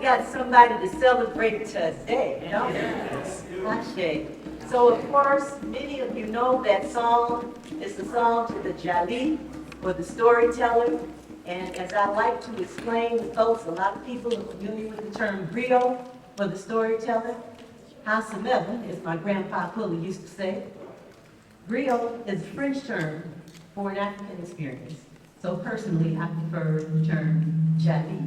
got somebody to celebrate today, you know? Ashe. So of course, many of you know that song. It's a song to the Jali, or the storyteller. And as I like to explain to folks, a lot of people are familiar with the term griot, for the storyteller. Howsoever, as my grandpa Pulley used to say, griot is a French term for an African experience. So personally, I prefer the term Jali.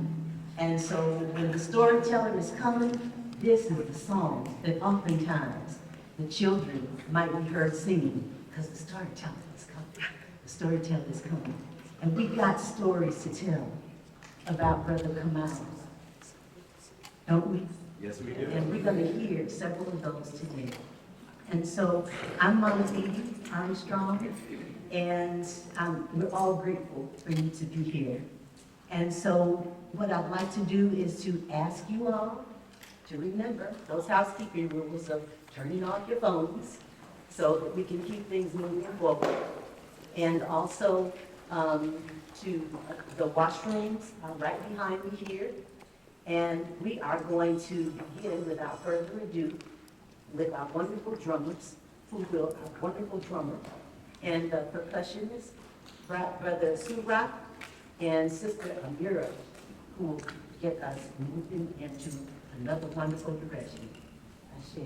And so when the storyteller is coming, this is the song that oftentimes the children might be heard singing, because the storyteller is coming. The storyteller is coming. And we've got stories to tell about Brother Kamau, don't we? Yes, we do. And we're going to hear several of those today. And so I'm Mama Edie Armstrong, and we're all grateful for you to be here. And so what I'd like to do is to ask you all to remember those housekeeping rules of turning off your phones so that we can keep things moving forward. And also to the washrooms are right behind me here. And we are going to begin without further ado with our wonderful drummers, our wonderful drummer, and the percussionist, Brother Surah and Sister Amira, who will get us moving into another wonderful direction. Ashe.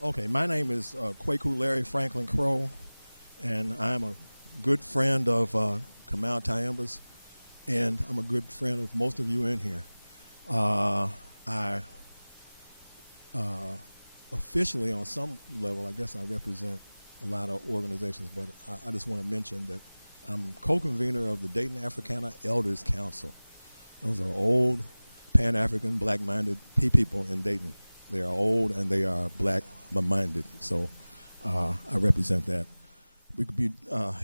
Okay, my name is Kwaku Larry Franklin Crow, and I'm a good friend of Kamau Tyehimba's, and I'm a good friend of most of you in here. I officially, on some level, I guess I represent a lot of organizations, but I just want to mention that I'm co-convener of the Dayton Africana Elders Council. Those are old, Pan-African, black-minded people in Dayton. They are old and they are black-minded, so I represent that. We could be.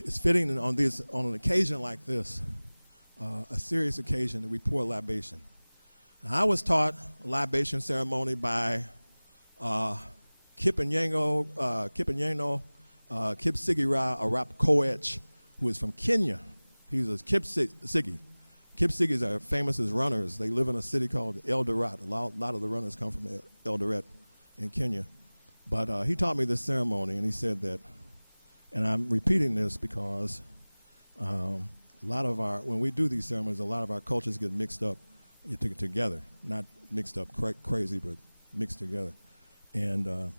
It's fitting on an occasion like this, a serious occasion, that we pour libation. Now, I was taught a libation ceremony by Kipanyeno Kipsigira Arap Koech, who is from Kenya. He's a Kipsigi. Kipsigis are famous as runners. They live in a city called Eldoret. A lot of the runners come from Eldoret in Kenya. But he taught me this ceremony, and he said that, and I'm repeating this because when we do these ceremonies, a lot of our cultures get mixed up together. Not mixed up crazy, but mixed together. And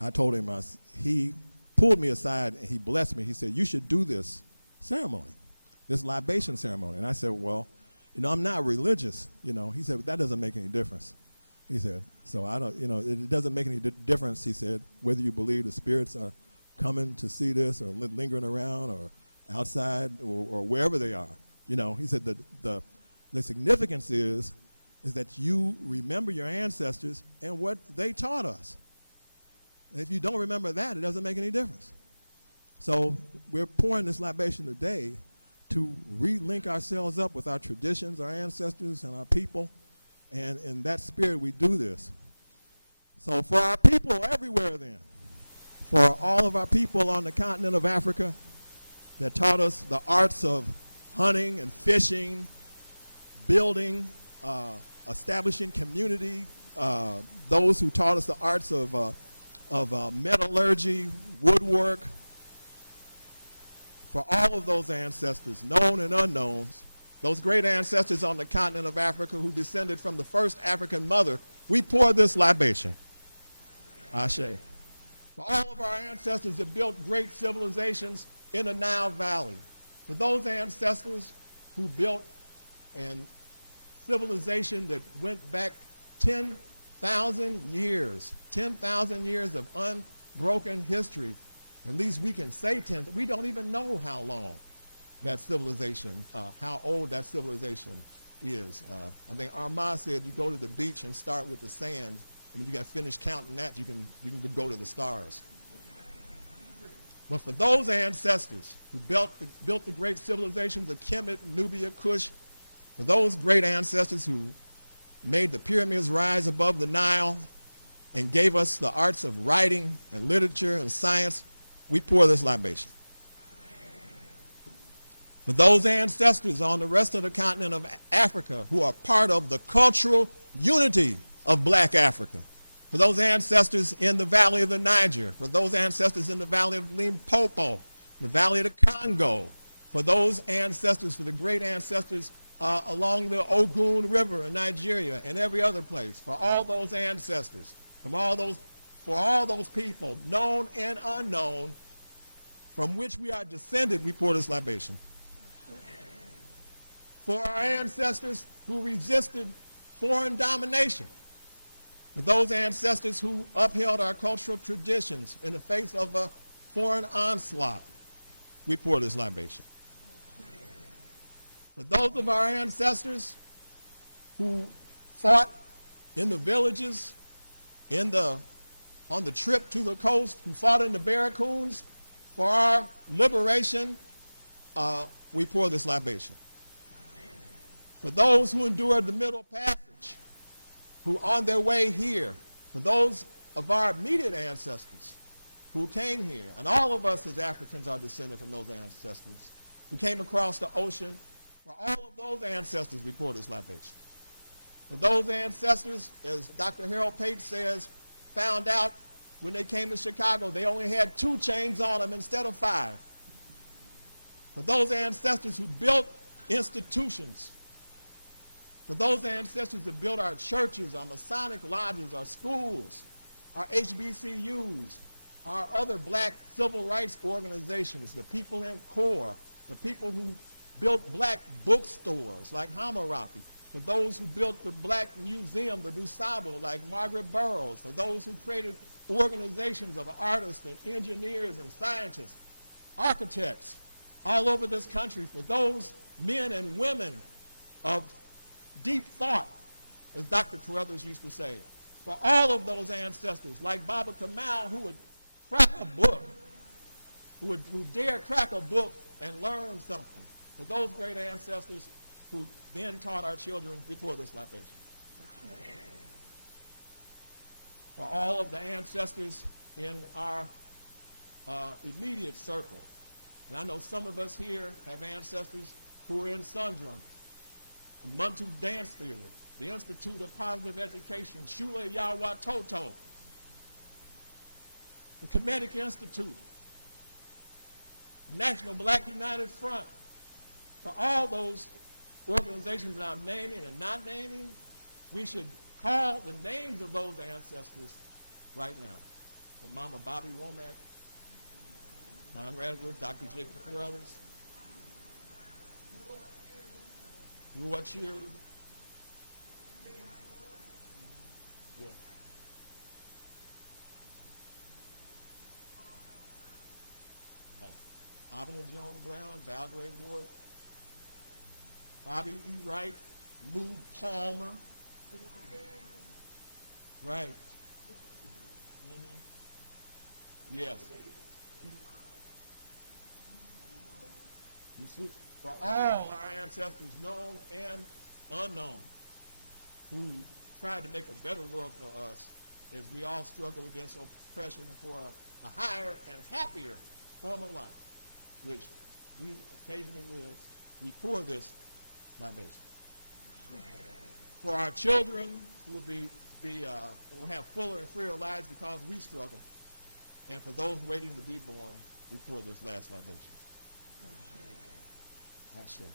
I told him, he pulled me aside and he blessed me. He said, "You should do this ceremony, this libation ceremony." And I said, "Well, I'm not religious, He said, "But that doesn't make any difference." He said, "So I don't, it doesn't make any difference," he said, "whether you believe the spirits are coming to see this or lingering around or outside or wherever they are." He said that the significance is that you remember your ancestors and what they taught us. And if you don't remember that, it doesn't make any difference. So we're pouring this libation today to relink ourselves up with our traditions, our ancestors, and our people. And in that spirit, we do this. So for our people everywhere then, for all of our people on the continent of Africa that taught us the arts of hunting and fishing, building, establishing community, those who taught us the arts of metallurgy, woodwork, for all of those ancestors, known and unknown, those great ancestors on the continent of Africa who descended from the first African mother, we pour this libation. Ashe. For all of our ancestors that built great civilizations in the Nile Valley, for those ancestors who built a civilization that went back 10,000 years of unbroken history. At least we can say 10. We don't even know how long that civilization, how old that civilization is. I think Armand said you go to the beach and start with the sand, and when you got finished counting that, you can go to the stars. But for those ancestors who built the great civilizations of Kemet, Nubia, Kush, for those great ancestors who made the pyramids rise above the Nile and gave us the arts of writing and literature and science, we pour this libation. For those ancestors on the rest of the continent of Africa who are part of the cultural unity of black Africa, for those ancestors in the valley of the Niger, for those ancestors in the valley of Limpopo, the valley of the Congo, for those ancestors, for the great ancestors along the Ogun River in Nigeria and every other place, for all those ancestors, for all those people, known and unknown, from which we are descended, we pour this libation. For our ancestors who resisted foreign domination, for those ancestors who upheld our cultural traditions in the face of a foreign onslaught, we pour this libation. For those of our ancestors who fought in the villages, on the trip to the coast, who fought in the barracoons, for our liberation, we pour this libation. For those who endured the Middle Passage, who on their way here, for those of our immediate ancestors who came here, and all of us as Africans are descended from those ancestors, who came across the ocean, for all of those ancestors, we pour this libation. For those ancestors, as Dr. Harold Pate says, found out when they came to Chicago, they only had 2 chains on them instead of 5. For those ancestors who built institutions, for those ancestors that built our churches, our Masonic lodges, our schools, our HBCUs, our other black civil rights organizations, the people in CORE, the people who built black bookstores like Hammurabi, for those who built the black museum, the DuSable, like Margaret Burroughs, for those who created organizations of artists and engineers and scientists, architects all over this country, for those men and women of deep thought, as Dr. Carruthers used to say, for all of those ancestors, like Baba Kamau, who would crack a book, who dare crack a book and learn something, for those great ancestors who then taught our children before this libation. For all of the ancestors in our immediate circle. And I know some of us here have ancestors who are in Sundrum, the Muntu Dance Theater, the Institute of Positive Education, Shule Yawatoto, the Kemetic Institute, the National Black United Front. For all those organizations that I'm naming and not naming, we should call the names of those ancestors right now. For Mama Bobby Womack, Conrad Wood, Dr. Jacob Carruthers, Ruwa Cheery. Yeah. Abner Jones Brown, Valgrave Ward, Bobby E. Wright, Lou Palmer. Right. Mm-hmm. Yes. You see, for all our ancestors, known and unknown, who tried to make a better world for us as we all struggle against oppression and for a higher and happier form of life, which we occasionally live before this libation. For our children who will have fuller and freer lives because we struggle, and for those waiting to be born before this last libation. That's it.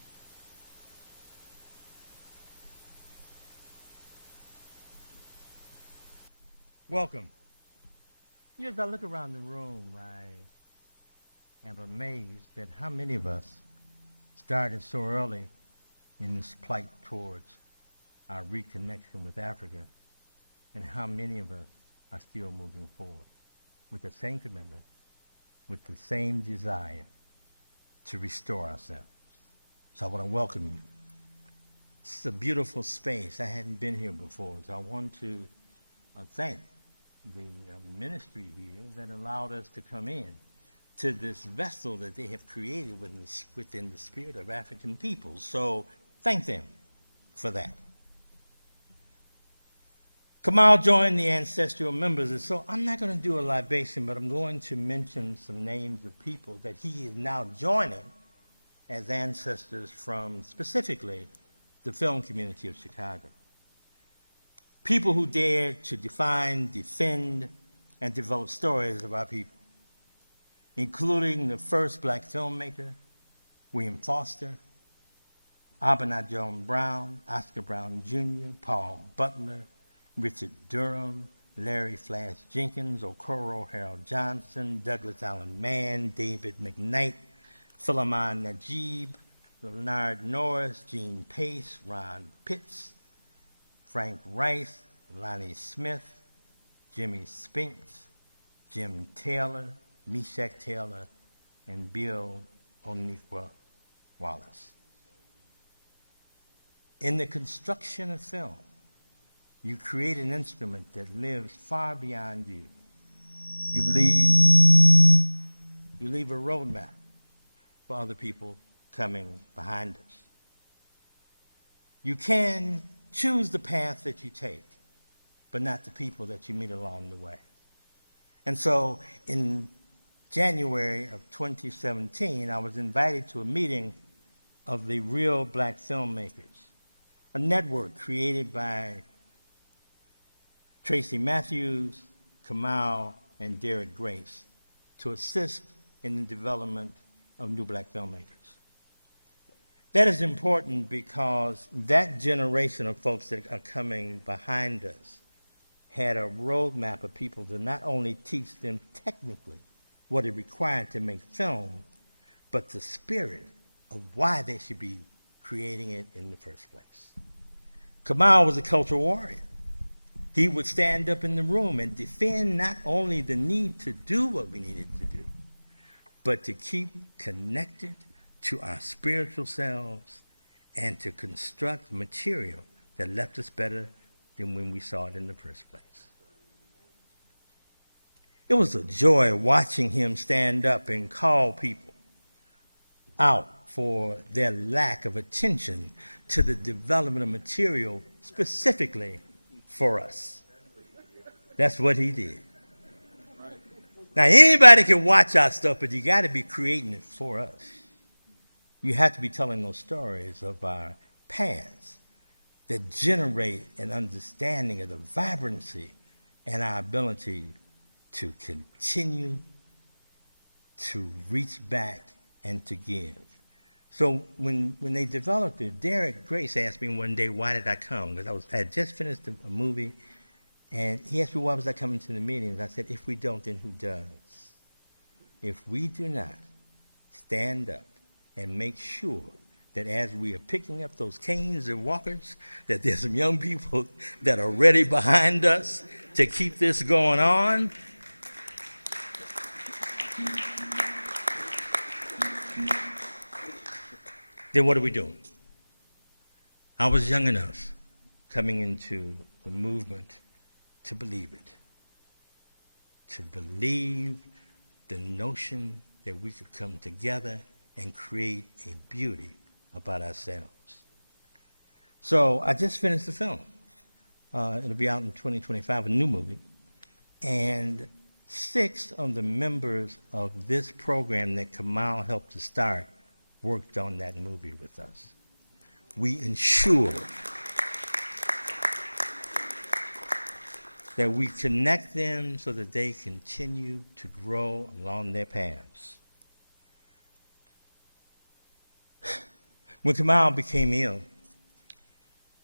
Welcome. As I look around the room, I am amazed at how many of us started so early in this plight towards our reconnection with Africa, and how many of us are still moving forward with the same commitment, with the same desire to restore ourselves. So I want to welcome you. It's a beautiful space. I hadn't been here before, so I want to thank the ministry here that allowed us to come in to this vessel that they have created within the spirit of African peoples. So thank them for that. Kamau joined the ancestral members, and so I'm not going to do a libation, but I'm going to mention some names of people that he is now joining as ancestors from specifically the film community of Chicago. People who dared to define, defend, and develop stories of our people, including the first black filmmaker, William Foster, Abner Jones Brown, Oscar Brown Jr., Paul Butler, Richard Durham, Larry Flash Jenkins, Okoro Harold Johnson, Douglas Allen Mann, David McKnight, Philemon Najib, Leonard Norris, Gene Pace, Ron Pitts, Frank Rice, Lonnie Smith, Jimmy Spinks, Jim Taylor, Meshach Taylor, and Bill Oniqua Wallace. In the construction of film, you create an instrument that lives far beyond you. You leave a roadmap for other people coming behind us. You can choose the path that you take, but not the people that you meet along the way. And so in January of 2017, I was invited to a meeting of the Real Black Filmmakers, a network created by Tracy Matthews, Kamau, and Derek Grace to assist in the development of new black filmmakers. That is important because that generation of folks that are coming behind us had a roadmap of people to not only teach them technically what it required to make film, but the spirit of why they should be creating it in the first place. Kamau was a cultural warrior. He would stand up in the room and defend not only the need to do what we needed to do, but to keep connected to our spiritual selves and to construct material that left us better than when we saw it in the first place. It was a joy watching him stand up and call people out for their lack of attention to the development of material specifically for us. That's what he did. Now, anybody can watch our stuff, but you got to be creating it for us. You have to be telling those stories of our past that generate an understanding of the vibrancy and our ability to continue to reach back and to give. So when they developed it, Derek Grace asked me one day, why did I come? Because I had just finished a movie, and he asked me why was I coming to the meetings. I said, if we don't, then who does? If we do not stand up and make sure that as we are picking up those canes and walkers, that there's some young people that are ready behind us to keep this going on. Then what are we doing? I was young enough coming into the movement to believe it. To believe the notion that we could come together and create a beauty about ourselves. So I just finished the film. It'll be out in 2025, a new movie. And 6 of the members of this program that Kamau helped to start worked on that movie with us. We ensured that we connect them so that they continue to grow along their paths. When Kamau became ill,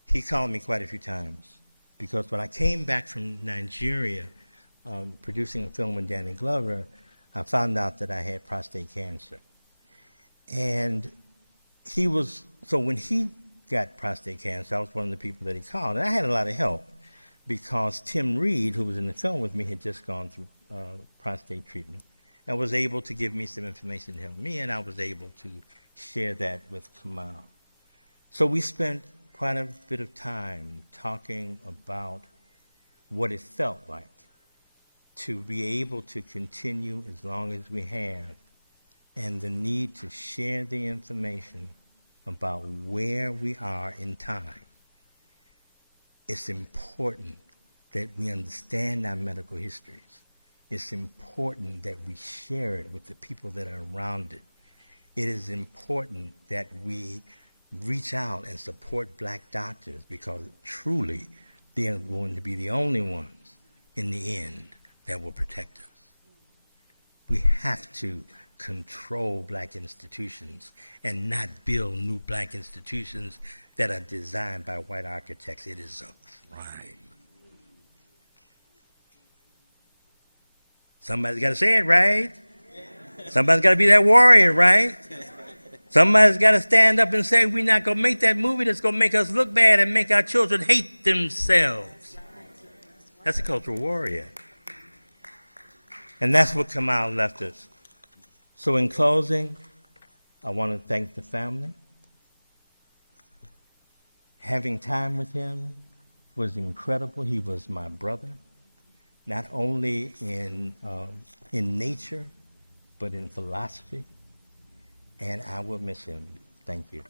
he called me quite a few times because when I came back from Nigeria producing a film with Danny Glover, I found out that I had prostate cancer. And so when he got prostate cancer, I was one of the people that he called. And I had a lot of help because Tim Reed, who was in the film with me, had just gone through prostate treatment and was able to give me some information to help me, and I was able to share that with Kamau. So we spent quite a bit of time talking about what it felt like to be able to continue as long as we have, and the need to share the information about where we are in time. It's important that we understand our medical histories. It's important that we share it with the people that are around it. It is important that we reach out and support black doctors because truly they are going to be the only ones in the end that will protect us. We have to control black institutions and not build new black institutions that are designed by white architects. It is a crime. Somebody's got to say it, right? Somebody's got to be that warrior, right? Somebody's got to stand up and say, we're not going to make that movie that's going to make us look bad and make our children hate themselves. That's a cultural warrior. And that's what Kamau left us. So in closing, I want to thank the family. Having time with him was incredible. He was my brother, not only in nature, but in philosophy. And I will miss him. Thank you.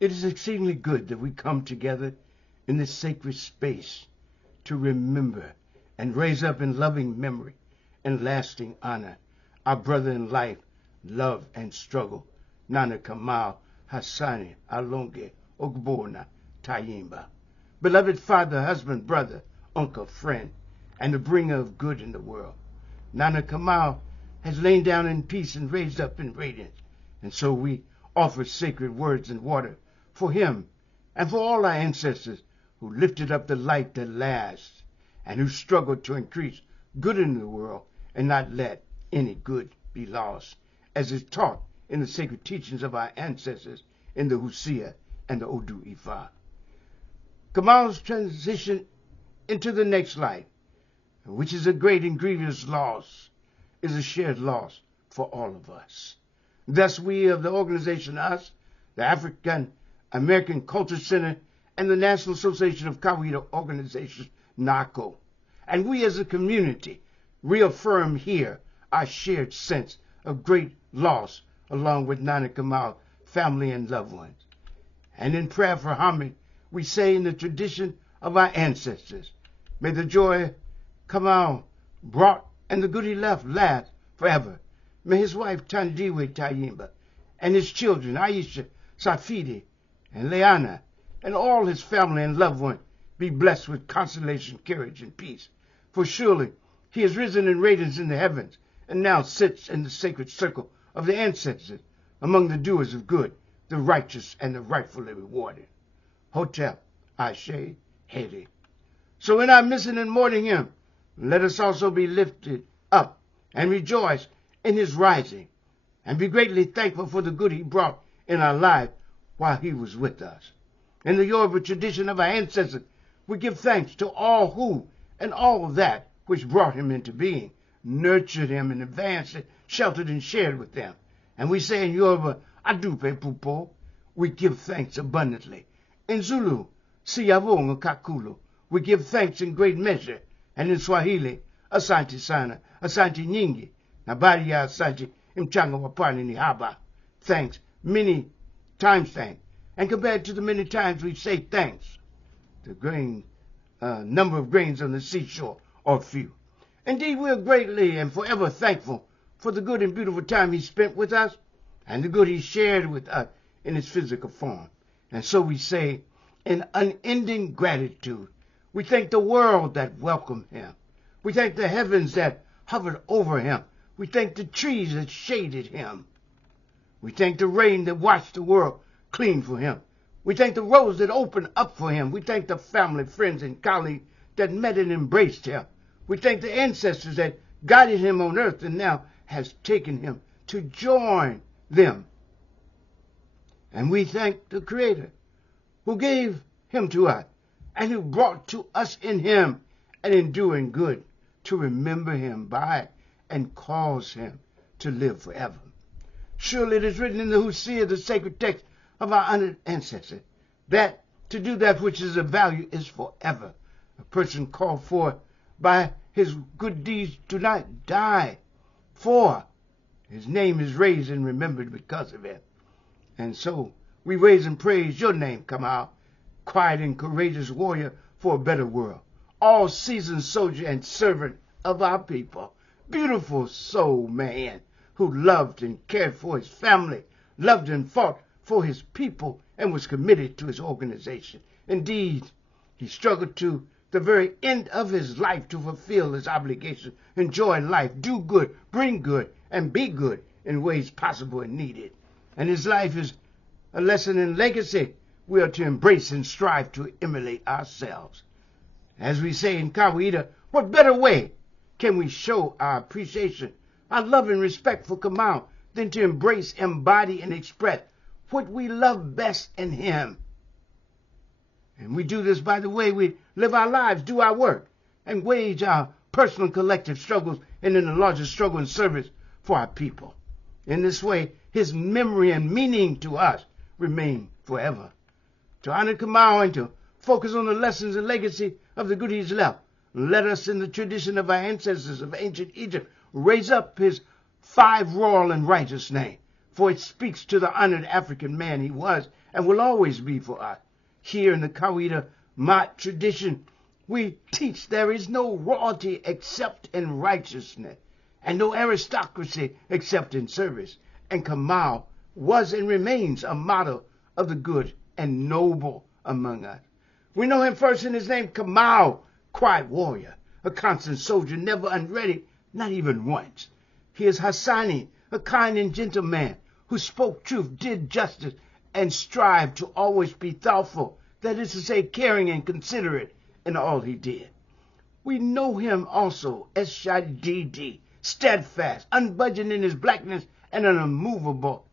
It is exceedingly good that we come together in this sacred space to remember and raise up in loving memory and lasting honor our brother in life, love, and struggle, Nana Kamau Hassani Alonge Ogbona Tyehimba. Beloved father, husband, brother, uncle, friend, and the bringer of good in the world, Nana Kamau has lain down in peace and raised up in radiance. And so we offer sacred words and water for him and for all our ancestors who lifted up the light that lasts and who struggled to increase good in the world and not let any good be lost, as is taught in the sacred teachings of our ancestors in the Hosea and the Odu Ifa. Kamau's transition into the next life, which is a great and grievous loss, is a shared loss for all of us. Thus, we of the organization US, the African American Culture Center, and the National Association of Kawita Organizations, NACO, and we as a community reaffirm here our shared sense of great loss along with Nana Kamau family and loved ones. And in prayer for harmony, we say in the tradition of our ancestors, may the joy Kamau brought and the good he left last forever. May his wife Tandiwe Tyehimba and his children Aisha, Safidi, and Leana, and all his family and loved ones be blessed with consolation, courage, and peace. For surely he has risen in radiance in the heavens and now sits in the sacred circle of the ancestors among the doers of good, the righteous, and the rightfully rewarded. Hotep, Ashe, Hede. So in our missing and mourning him, let us also be lifted up and rejoice in his rising, and be greatly thankful for the good he brought in our life while he was with us. In the Yoruba tradition of our ancestors, we give thanks to all who and all that which brought him into being, nurtured him and advanced it, sheltered and shared with them. And we say in Yoruba, Adupe Pupo, we give thanks abundantly. In Zulu, Siyavonga Kakulu, we give thanks in great measure. And in Swahili, Asante Sana, Asante Nyingi, Nabari ya Asante, Mchanga Wapani ni Haba. Thanks, many times thanks. And compared to the many times we say thanks, the number of grains on the seashore are few. Indeed, we are greatly and forever thankful for the good and beautiful time he spent with us and the good he shared with us in his physical form. And so we say, in unending gratitude, we thank the world that welcomed him. We thank the heavens that hovered over him. We thank the trees that shaded him. We thank the rain that washed the world clean for him. We thank the roads that opened up for him. We thank the family, friends, and colleagues that met and embraced him. We thank the ancestors that guided him on earth and now has taken him to join them. And we thank the Creator who gave him to us and who brought to us in him and in doing good to remember him by and cause him to live forever. Surely it is written in the Hosea, the sacred text of our honored ancestors, that to do that which is of value is forever. A person called for by his good deeds do not die, for his name is raised and remembered because of it. And so we raise and praise your name, Kamau, quiet and courageous warrior for a better world, all seasoned soldier and servant of our people, beautiful soul man who loved and cared for his family, loved and fought for his people, and was committed to his organization. Indeed, he struggled to the very end of his life to fulfill his obligation, enjoy life, do good, bring good, and be good in ways possible and needed. And his life is a lesson in legacy we are to embrace and strive to emulate ourselves. As we say in Kawita, what better way can we show our appreciation, our love and respect for Kamau than to embrace, embody, and express what we love best in him? And we do this by the way we live our lives, do our work, and wage our personal and collective struggles and in the larger struggle and service for our people. In this way, his memory and meaning to us remain forever. To honor Kamau and to focus on the lessons and legacy of the good he's left, let us, in the tradition of our ancestors of ancient Egypt, raise up his 5 royal and righteous name, for it speaks to the honored African man he was and will always be for us. Here in the Kawita Mat tradition, we teach there is no royalty except in righteousness, and no aristocracy except in service. And Kamau was and remains a model of the good and noble among us. We know him first in his name, Kamau, quiet warrior, a constant soldier, never unready, not even once. He is Hassani, a kind and gentle man who spoke truth, did justice, and strived to always be thoughtful, that is to say, caring and considerate in all he did. We know him also as Shadidi, steadfast, unbudging in his blackness, and unmovable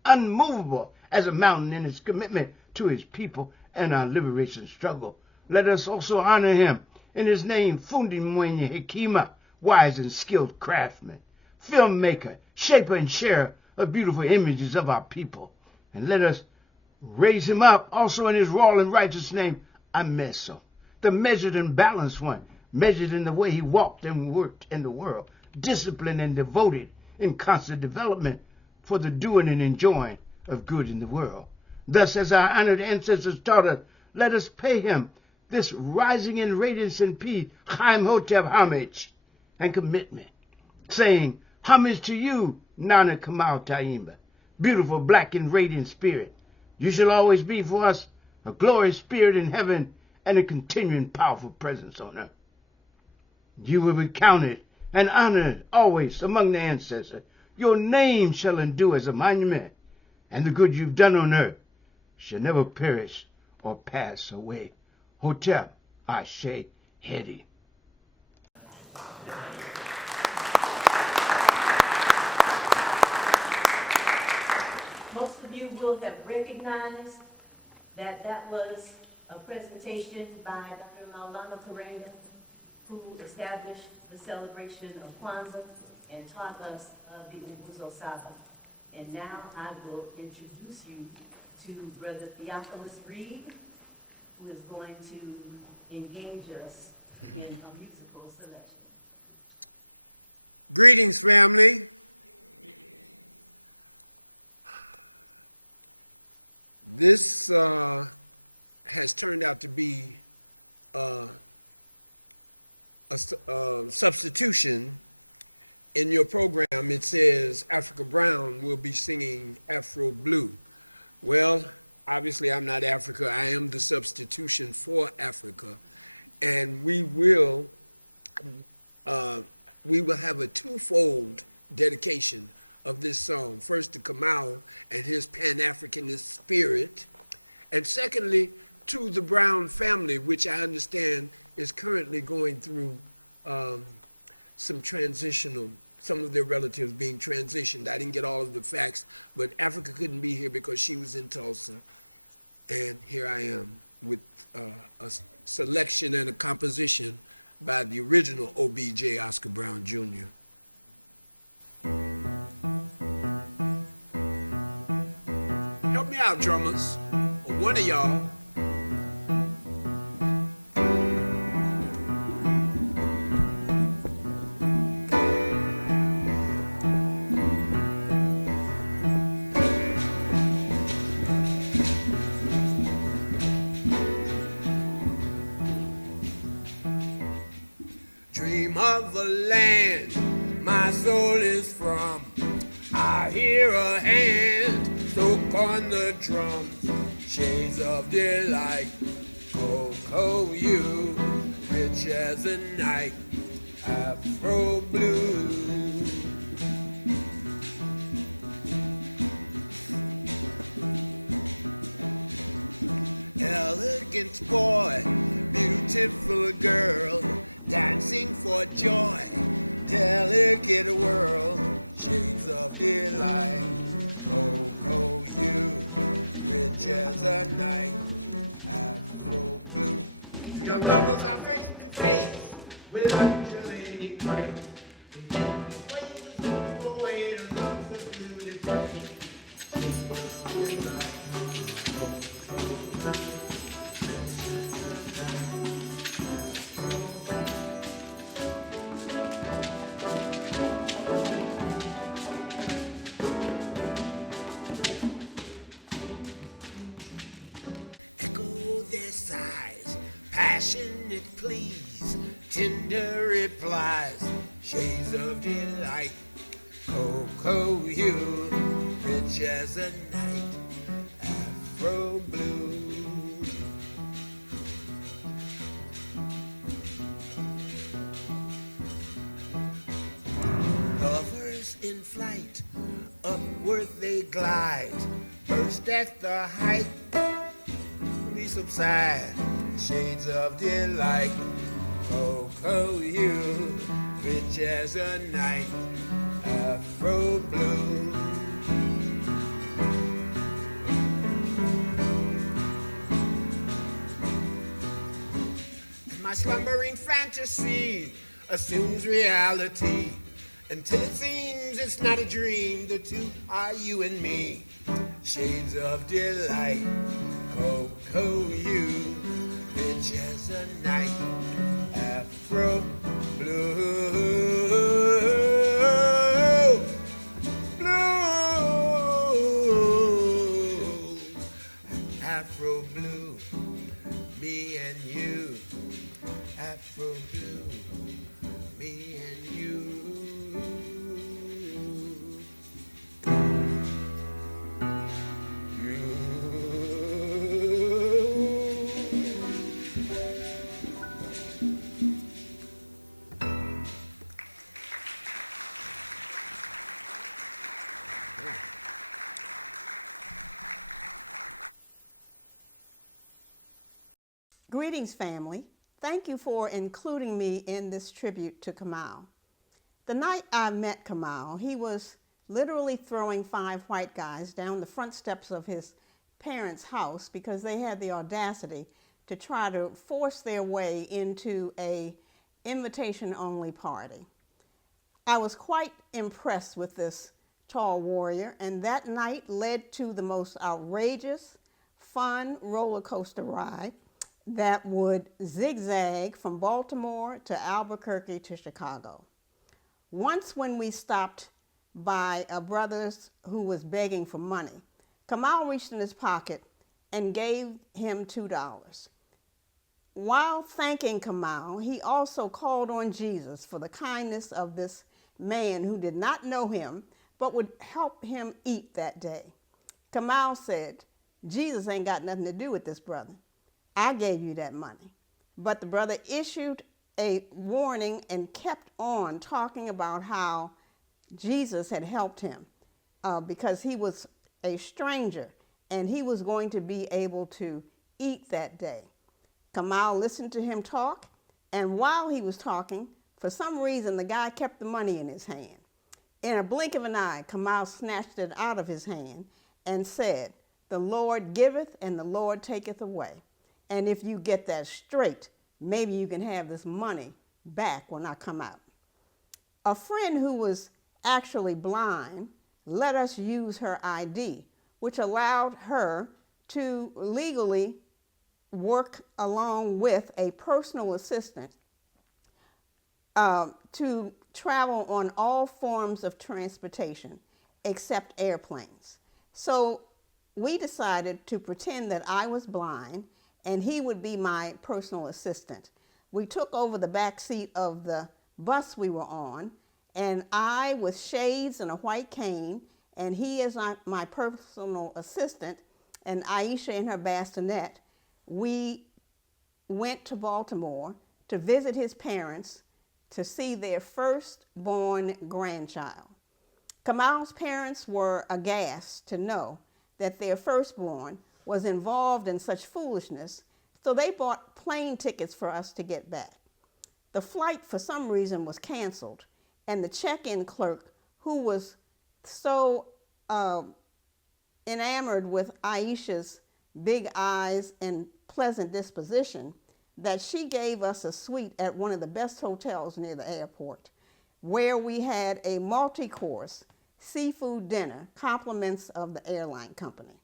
as a mountain in his commitment to his people and our liberation struggle. Let us also honor him in his name, Fundi Mwenye Hekima, wise and skilled craftsman, filmmaker, shaper and sharer of beautiful images of our people. And let us raise him up also in his royal and righteous name, Ameso, the measured and balanced one, measured in the way he walked and worked in the world, disciplined and devoted in constant development for the doing and enjoying of good in the world. Thus, as our honored ancestors taught us, let us pay him this rising in radiance and peace, Chaim Hotep homage and commitment, saying, homage to you, Nana Kamau Tyehimba, beautiful black and radiant spirit. You shall always be for us a glorious spirit in heaven and a continuing powerful presence on earth. You will be counted and honored always among the ancestors. Your name shall endure as a monument, and the good you've done on earth shall never perish or pass away. Hotep, Ashe, Hedi. Most of you will have recognized that that was a presentation by Dr. Maulana Karenga, who established the celebration of Kwanzaa and taught us the Ubuzo Saba. And now I will introduce you to Brother Theophilus Reed, who is going to engage us in a musical selection. Greetings, family. This has turned out to be a substitution. In your program, it says Africa Brown will be singing Afro Blue. Well, obviously I'm not Africa. I am the substitution for Africa. And we will have a twofold dedication of this song. First to Kamau and his Pan-Africanist spirit. And secondly, to the Brown family, which I understand is currently going through some of their relatives being transitioned. I didn't get all of the facts, but Africa couldn't be here because she was in Tulsa. And here I am with a selection and a composition by the original OBJ, Oscar Brown Jr. Help me out, drummers, or one of y'all. Dream of a land my soul is from. I hear a hand stroke on the drums. Shades of delight, cocoa you, rich as a night, Afro blue. Elegant boy, beautiful girl, dancing for joy, delicate world, shades of delight, cocoa you, rich as a night, Afro blue. Two young lovers are face to face with undulating grace. Away to love the beautiful. Sighs, passionate pleas, tender replies, shades of delight, cocoa hue, rich as a night, Afro blue. Lovers in flight. at the height, we subside, shades of delight. Cocoa hue, rich as a night, Afro blue. My slumbering fantasy assumes reality until it seems it's not a dream. The two are you and me. Shades of delight, cocoa hue, rich as a night, Afro blue, blue, Afro blue, me and you, Afro blue, me and you. Greetings, family. Thank you for including me in this tribute to Kamau. The night I met Kamau, he was literally throwing 5 white guys down the front steps of his parents' house because they had the audacity to try to force their way into an invitation-only party. I was quite impressed with this tall warrior, and that night led to the most outrageous, fun roller coaster ride that would zigzag from Baltimore to Albuquerque to Chicago. Once when we stopped by a brother's who was begging for money, Kamau reached in his pocket and gave him $2. While thanking Kamau, he also called on Jesus for the kindness of this man who did not know him but would help him eat that day. Kamau said, "Jesus ain't got nothing to do with this, brother. I gave you that money." But the brother issued a warning and kept on talking about how Jesus had helped him because he was a stranger and he was going to be able to eat that day. Kamau listened to him talk, and while he was talking, for some reason the guy kept the money in his hand. In a blink of an eye, Kamau snatched it out of his hand and said, "The Lord giveth and the Lord taketh away. And if you get that straight, maybe you can have this money back when I come out." A friend who was actually blind let us use her ID, which allowed her to legally work along with a personal assistant to travel on all forms of transportation except airplanes. So we decided to pretend that I was blind and he would be my personal assistant. We took over the back seat of the bus we were on, and I with shades and a white cane, and he as my personal assistant, and Aisha in her bassinet, we went to Baltimore to visit his parents to see their firstborn grandchild. Kamau's parents were aghast to know that their firstborn was involved in such foolishness, so they bought plane tickets for us to get back. The flight, for some reason, was canceled, and the check-in clerk, who was so enamored with Aisha's big eyes and pleasant disposition, that she gave us a suite at one of the best hotels near the airport, where we had a multi-course seafood dinner, compliments of the airline company.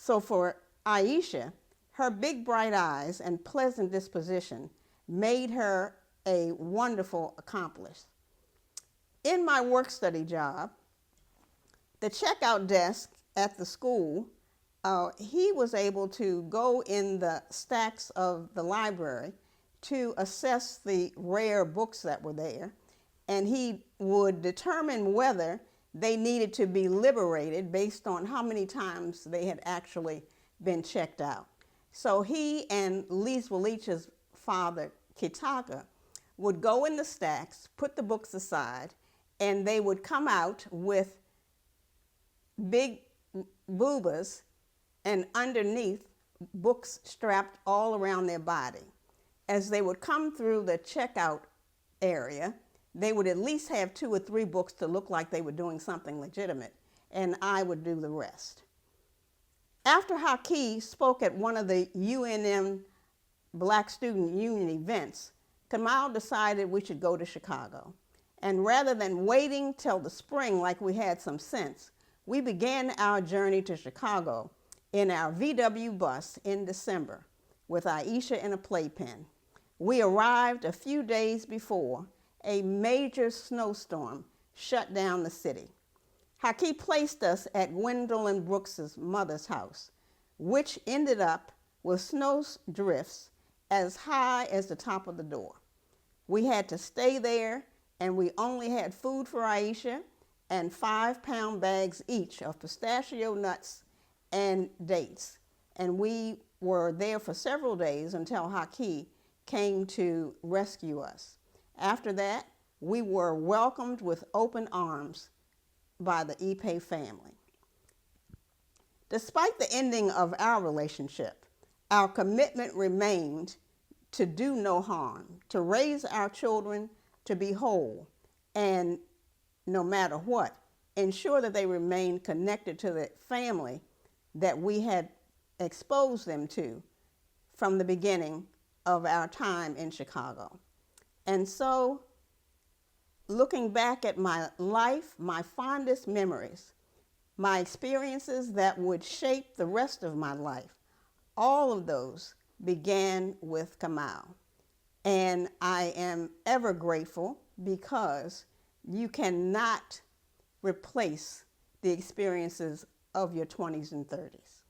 So for Aisha, her big bright eyes and pleasant disposition made her a wonderful accomplice. In my work-study job, the checkout desk at the school, he was able to go in the stacks of the library to assess the rare books that were there, and he would determine whether they needed to be liberated based on how many times they had actually been checked out. So he and Lise Walich's father, Kitaka, would go in the stacks, put the books aside, and they would come out with big boobas, and underneath, books strapped all around their body. As they would come through the checkout area, they would at least have 2 or 3 books to look like they were doing something legitimate, and I would do the rest. After Haki spoke at one of the UNM Black Student Union events, Kamau decided we should go to Chicago. And rather than waiting till the spring like we had some sense, we began our journey to Chicago in our VW bus in December with Aisha in a playpen. We arrived a few days before a major snowstorm shut down the city. Haki placed us at Gwendolyn Brooks's mother's house, which ended up with snow drifts as high as the top of the door. We had to stay there, and we only had food for Aisha and 5-pound bags each of pistachio nuts and dates. And we were there for several days until Haki came to rescue us. After that, we were welcomed with open arms by the Ipe family. Despite the ending of our relationship, our commitment remained to do no harm, to raise our children to be whole, and no matter what, ensure that they remain connected to the family that we had exposed them to from the beginning of our time in Chicago. And so, looking back at my life, my fondest memories, my experiences that would shape the rest of my life, all of those began with Kamau. And I am ever grateful because you cannot replace the experiences of your 20s and 30s.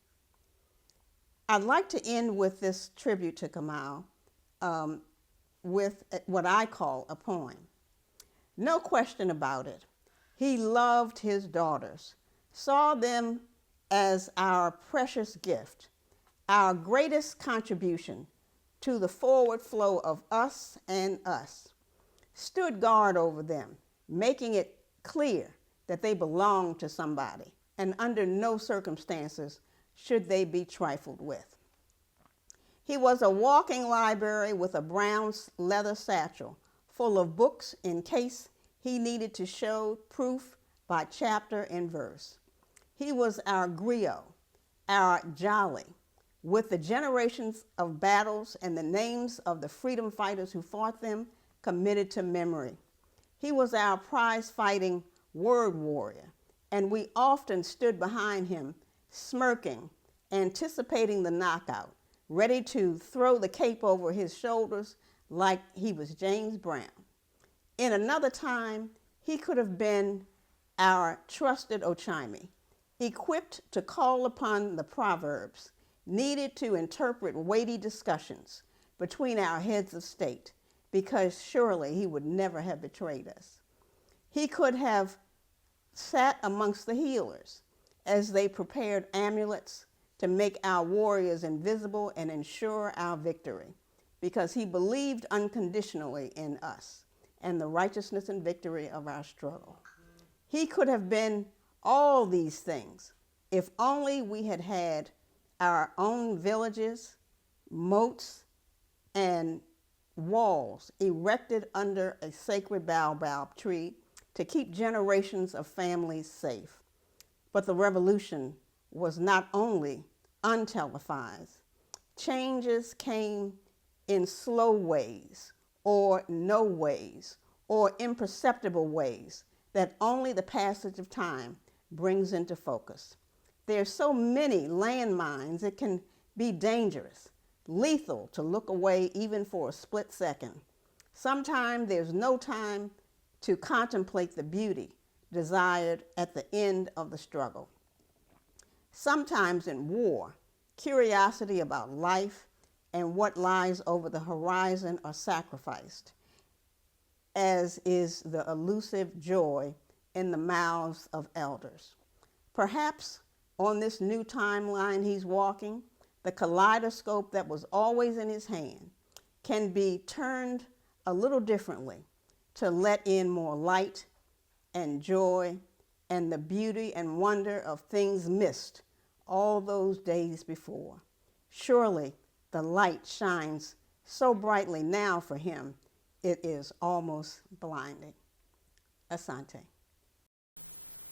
I'd like to end with this tribute to Kamau with what I call a poem. No question about it. He loved his daughters, saw them as our precious gift, our greatest contribution to the forward flow of us and us, stood guard over them, making it clear that they belonged to somebody, and under no circumstances should they be trifled with. He was a walking library with a brown leather satchel full of books in case he needed to show proof by chapter and verse. He was our griot, our jolly, with the generations of battles and the names of the freedom fighters who fought them committed to memory. He was our prize-fighting word warrior, and we often stood behind him, smirking, anticipating the knockout, ready to throw the cape over his shoulders like he was James Brown. In another time, he could have been our trusted Ochime, equipped to call upon the proverbs needed to interpret weighty discussions between our heads of state, because surely he would never have betrayed us. He could have sat amongst the healers as they prepared amulets to make our warriors invisible and ensure our victory, because he believed unconditionally in us and the righteousness and victory of our struggle. He could have been all these things if only we had had our own villages, moats, and walls erected under a sacred baobab tree to keep generations of families safe. But the revolution was not only untelevised. Changes came in slow ways, or no ways, or imperceptible ways that only the passage of time brings into focus. There are so many landmines, it can be dangerous, lethal to look away even for a split second. Sometimes there's no time to contemplate the beauty desired at the end of the struggle. Sometimes in war, curiosity about life and what lies over the horizon are sacrificed, as is the elusive joy in the mouths of elders. Perhaps on this new timeline he's walking, the kaleidoscope that was always in his hand can be turned a little differently to let in more light and joy and the beauty and wonder of things missed all those days before. Surely the light shines so brightly now for him, it is almost blinding. Asante.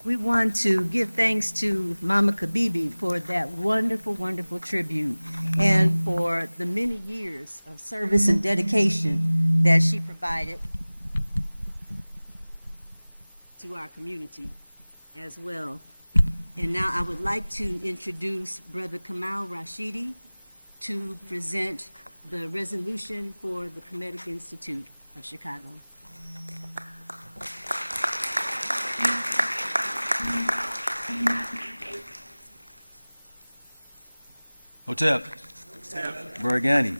We want to give thanks to Mama Kabibi for that wonderful, wonderful tribute and for the many years of service and dedication that she provided to our community as well. And now I would like to introduce Brother Kamau Rashidi to present the resolution for the Kemetic Institute of Chicago. Hotep. Burgani.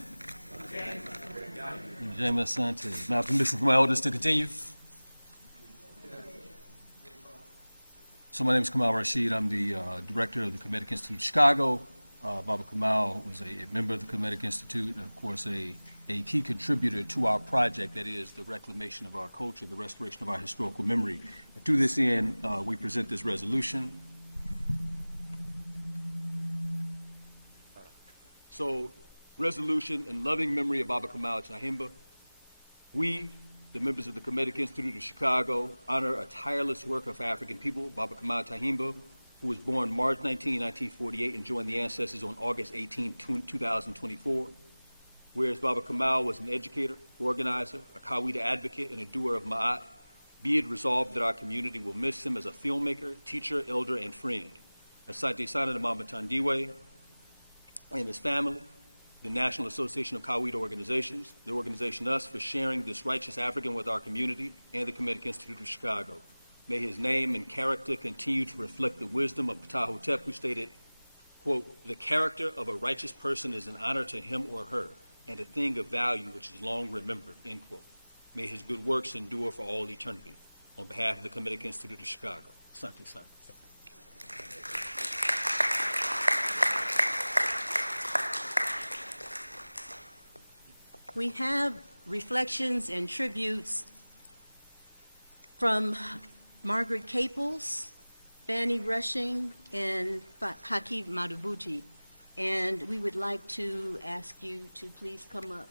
James Asante. Now, permission for my elders to continue. So my name is Kamau Rashid. I'm the director of the Kemetic Institute of Chicago. Baba Kamau was a member of the Kemetic Institute and, of course, a key contributor to our project, that is the reclamation of our culture, the restoration of our historical memory. And to this end, we present this resolution. So, resolution in loving memory of Baba Kamau Tyehimba. We, the members of the Kemetic Institute of Chicago, honor a tireless work of African people, Baba Kamau Tyehimba, who was born March 19, 1948 and joined the ancestors on August 18, 2024. Whereas Baba Kamau was an educator, organizer, a Kawita advocate, and a doer of Ma'at, be it resolved that our community will miss him as a filmmaker, teacher, elder, and friend. Asante Sana to Mama Tandiwe and his family, the National Association of Kawita Organizations, the organization US, for sharing this righteous African with our community, and the Kemetic Institute of Chicago. May his name and character continue to reflect the wisdom of Ptahhotep, who stated, quote, "The character of a righteous person is an honor to him or her, and a thing of value which is long remembered," end quote. May his good works endure for all eternity. On behalf of the Kemetic Institute of Chicago, Asante Sana. We have reflections and tributes from Margaret Caples, Fanny Rushing, and Hakeem Madubuti. And we would like to ask you to please come up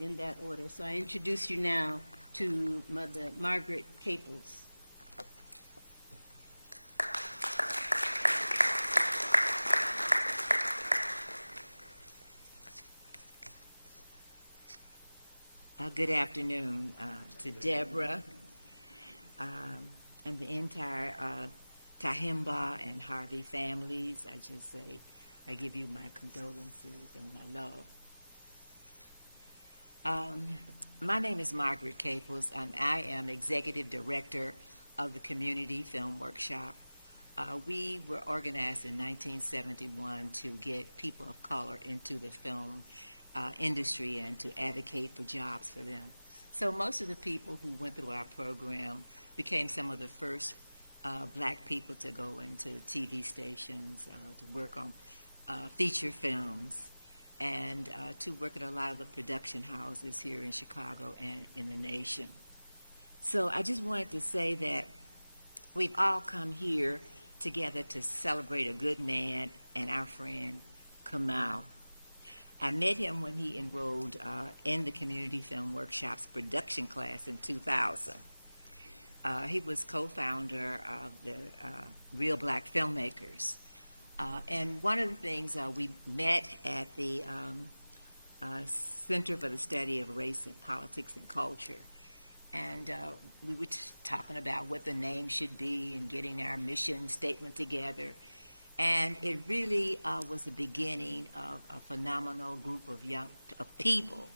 in that order. So I introduce you now to Mother Margaret Caples. Good afternoon to Deborah and the entire Tyehimba and Harvey families. I just say I give you my condolences and my love. My name is Margaret Caples, and I am Executive Director of the Community Film Workshop. We were organized in 1971 to get people of color into the film industry and to advocate for jobs for them. So most of the people who went through our program became some of the first black people to go into the TV stations, to work on feature films, and to work at a lot of the production houses here in Chicago and in the nation. So I just wanted to say that we've all come here together to celebrate a good man and our friend Kamau. I met him when he enrolled in the Community Film Workshop's production class in 2000. He was co-founder of the Real Black Filmmakers. And one of the things we met at the Center for the Study of Race and Politics and Culture. And we were talking about what the name should be and getting our mission statement together. And it really was the beginning of a phenomenal group of people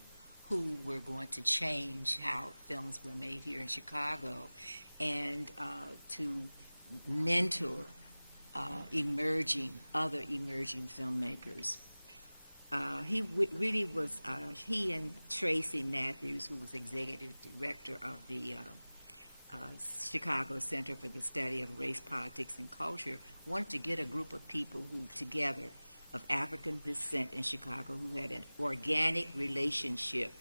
who were going to change how films were made here in Chicago, and to mentor other emerging filmmakers. He really was, he and Tracy Matthews, who was executive director of the Chicago Center for the Study of Race, Politics, and Culture, wanted to get a group of people together of African descent in Chicago who had an organic relationship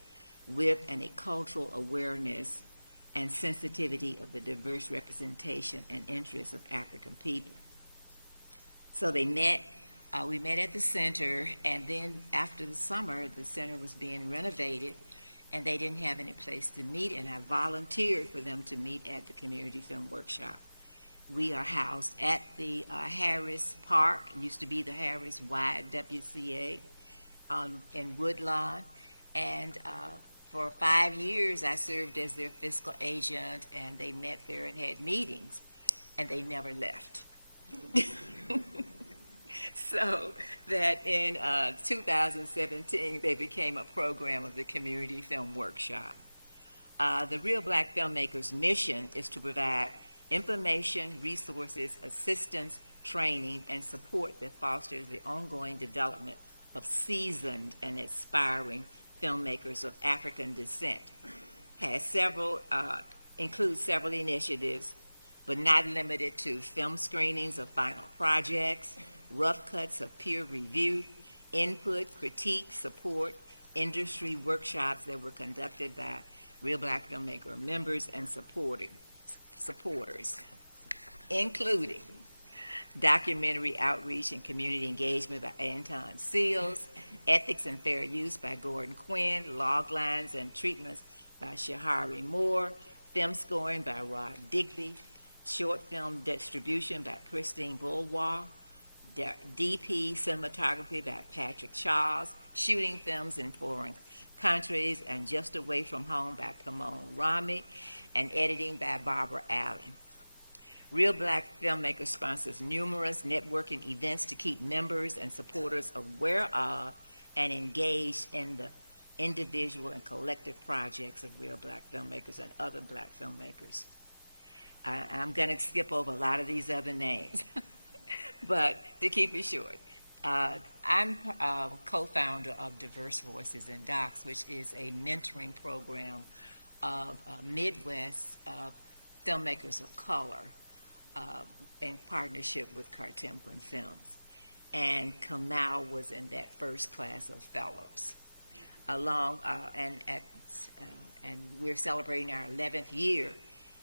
with and a cultural awareness and sensitivity of the diverse representation and interests of African people. So they met We met at the center, and then after the summer, the center was being renovated, and they didn't have any place to meet, and I volunteered for them to meet at the Community Film Workshop. We are housed at the Harris Park. It used to be the Harris YWCA in Woodlawn. And for 5 years, I served as their fiscal agent, and they met there and had meetings, and they never left. So that in 2017, they became a program of the Community Film Workshop. The Real Black Filmmakers' mission is to provide information, resources, assistance, training, and support that fosters the ongoing development of seasoned and aspiring filmmakers of African descent. Includes several initiatives, but not limited to film screenings of final projects, rough cuts of peer review, input, critique, support, industry workshops that were conducted by Real Black Filmmaker members and supporters, including documentary outreach and community engagement by Anton Seals, ethics and fair use by Gordon Quinn, log lines and treatments by Shahari Moore, film scoring by Rod Digby, short film distribution by Christine Bulwar, DP cinematography by Patrick Charles, shooting films in foreign countries, and Just Away from Home by Kamau Rami, and editing by Barbara Allen. Real Black Filmmakers sponsors numerous networking events to keep members and supporters aware of and engaged in the individual and collective projects of Real Black Filmmakers and other Black filmmakers. I'm going to skip over a lot of these other names, but to keep it short, I'm co-founder of Diverse Voices in Docs, which is a mentoring program of Midwest filmmakers of color in partnership with Cartemplin Films. And Kamau was in that first class of fellows. And we're celebrating our 11th year,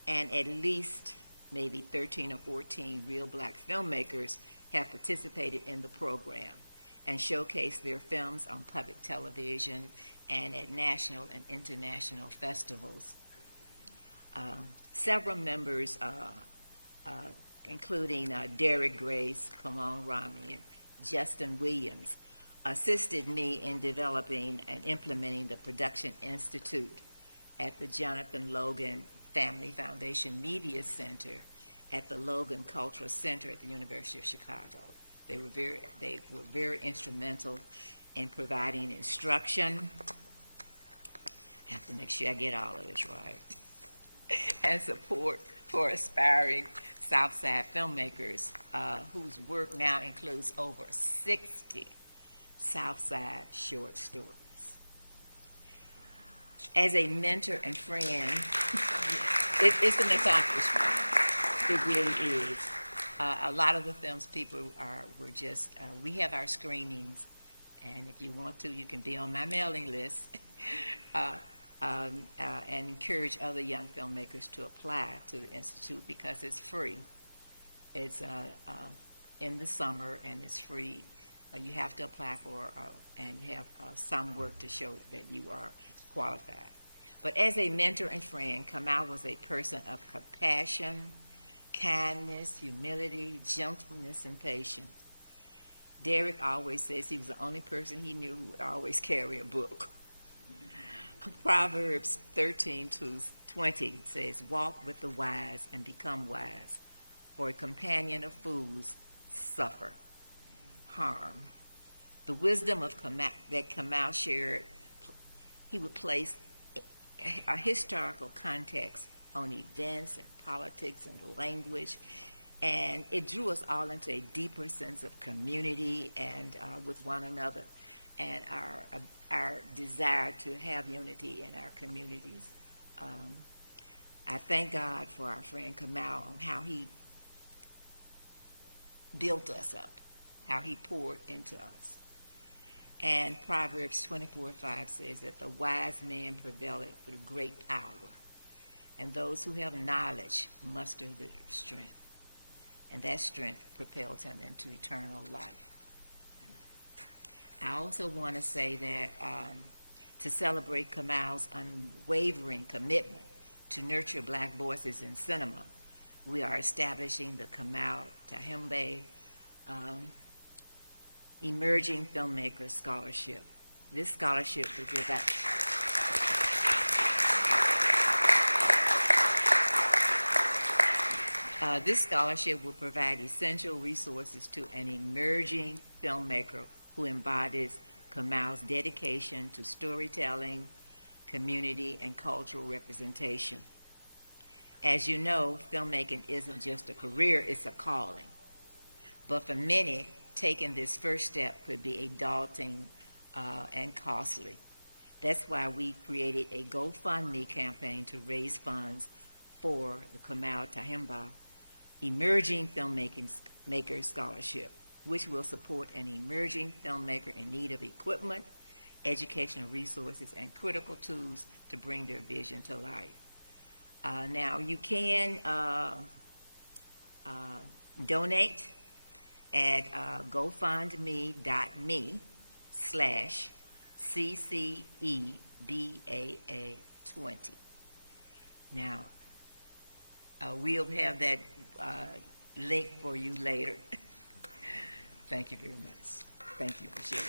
and at least maybe 13 or 14 real Black filmmakers have participated in the program and showcased their films on public television and at national and international festivals. Several members, including Derek Grace, Kamau Rami, and Justin Williams, assisted me in developing and implementing the Production Institute at the Jonathan Logan Family Foundation Media Center at the Logan Cultural Center at the University of Chicago. They were very instrumental in providing instruction. I have to make sure I get all of this right. And support for aspiring Southside filmmakers whose work now includes over 60 Southside short stories. As a mentor and friend, it's an accomplishment. It really is. A lot of the films people we have our screenings, and if you want to, you can be on my mailing list, and encourage other young filmmakers to apply to the Institute because it's free. It's in the summer, and it's free. You have to apply for and have some work to show that you are qualified. But as a mentor and friend, Kamau was a person of compassion, kindness, humility, gentleness, and patience. Derek always says he was the only person he knew who would always carry a book. Proverbs 13:20 says, "Walk with the wise and become wise, for a companion of fools suffer harm." The wisdom of that Kamau shared, he would place a historical context on events and politics and language, and it drew us all into a deeper sense of community and with one another, and our desire to have unity in our communities. I thank God for our friend Kamau on how he built us up, how he poured into us. And Proverbs 24:5 says that the wise man prevaileth through great power, and those who have knowledge muster their strength, and that strength propels him into eternal life. also want to say that to celebrate Kamau's unwavering commitment to nurture Black voices in cinema, we are establishing the Kamau Tyehimba Emerging Filmmaker Scholarship. This scholarship will give out. This scholarship will provide essential resources to an emerging filmmaker who embodies Kamau's dedication to storytelling, community, and cultural representation. As you know, filmmaking isn't just a career, it's a calling. But for many, taking this first step could be a daunting and costly. That's why we created a GoFundMe campaign to raise funds for the Kamau Tyehimba Emerging Filmmaker Scholarship, which will support an emerging filmmaker in need of equipment, educational resources, and critical tools to bring their vision to life. Now, you can donate at gofundme.me/CCEBAA20. Now, we'll have that link for you later. Thank you very much. Thank you for sharing.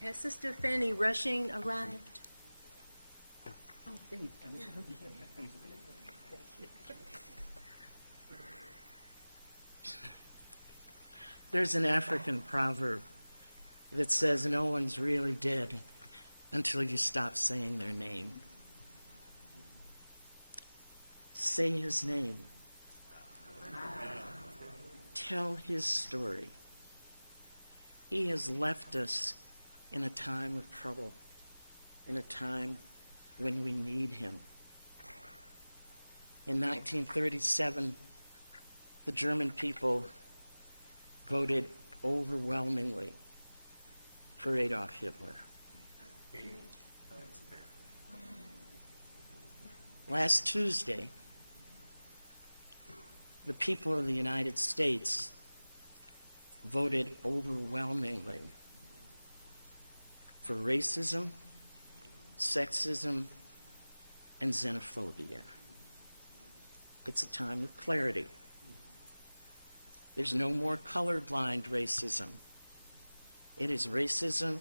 Has Sister Fanny Rushing arrived? Oh, thank you. There's an African proverb that says no one's really dead until you stop saying their name. Say his name. Tell his story. He has left us in a time of trouble, in a time when we need him. In 1937, the German people voted overwhelmingly for Adolf Hitler. Last Tuesday, the people of the United States voted overwhelmingly for racism, sexism, and xenophobia. It's a time of clarity. There's no more colorblind racism. It is racism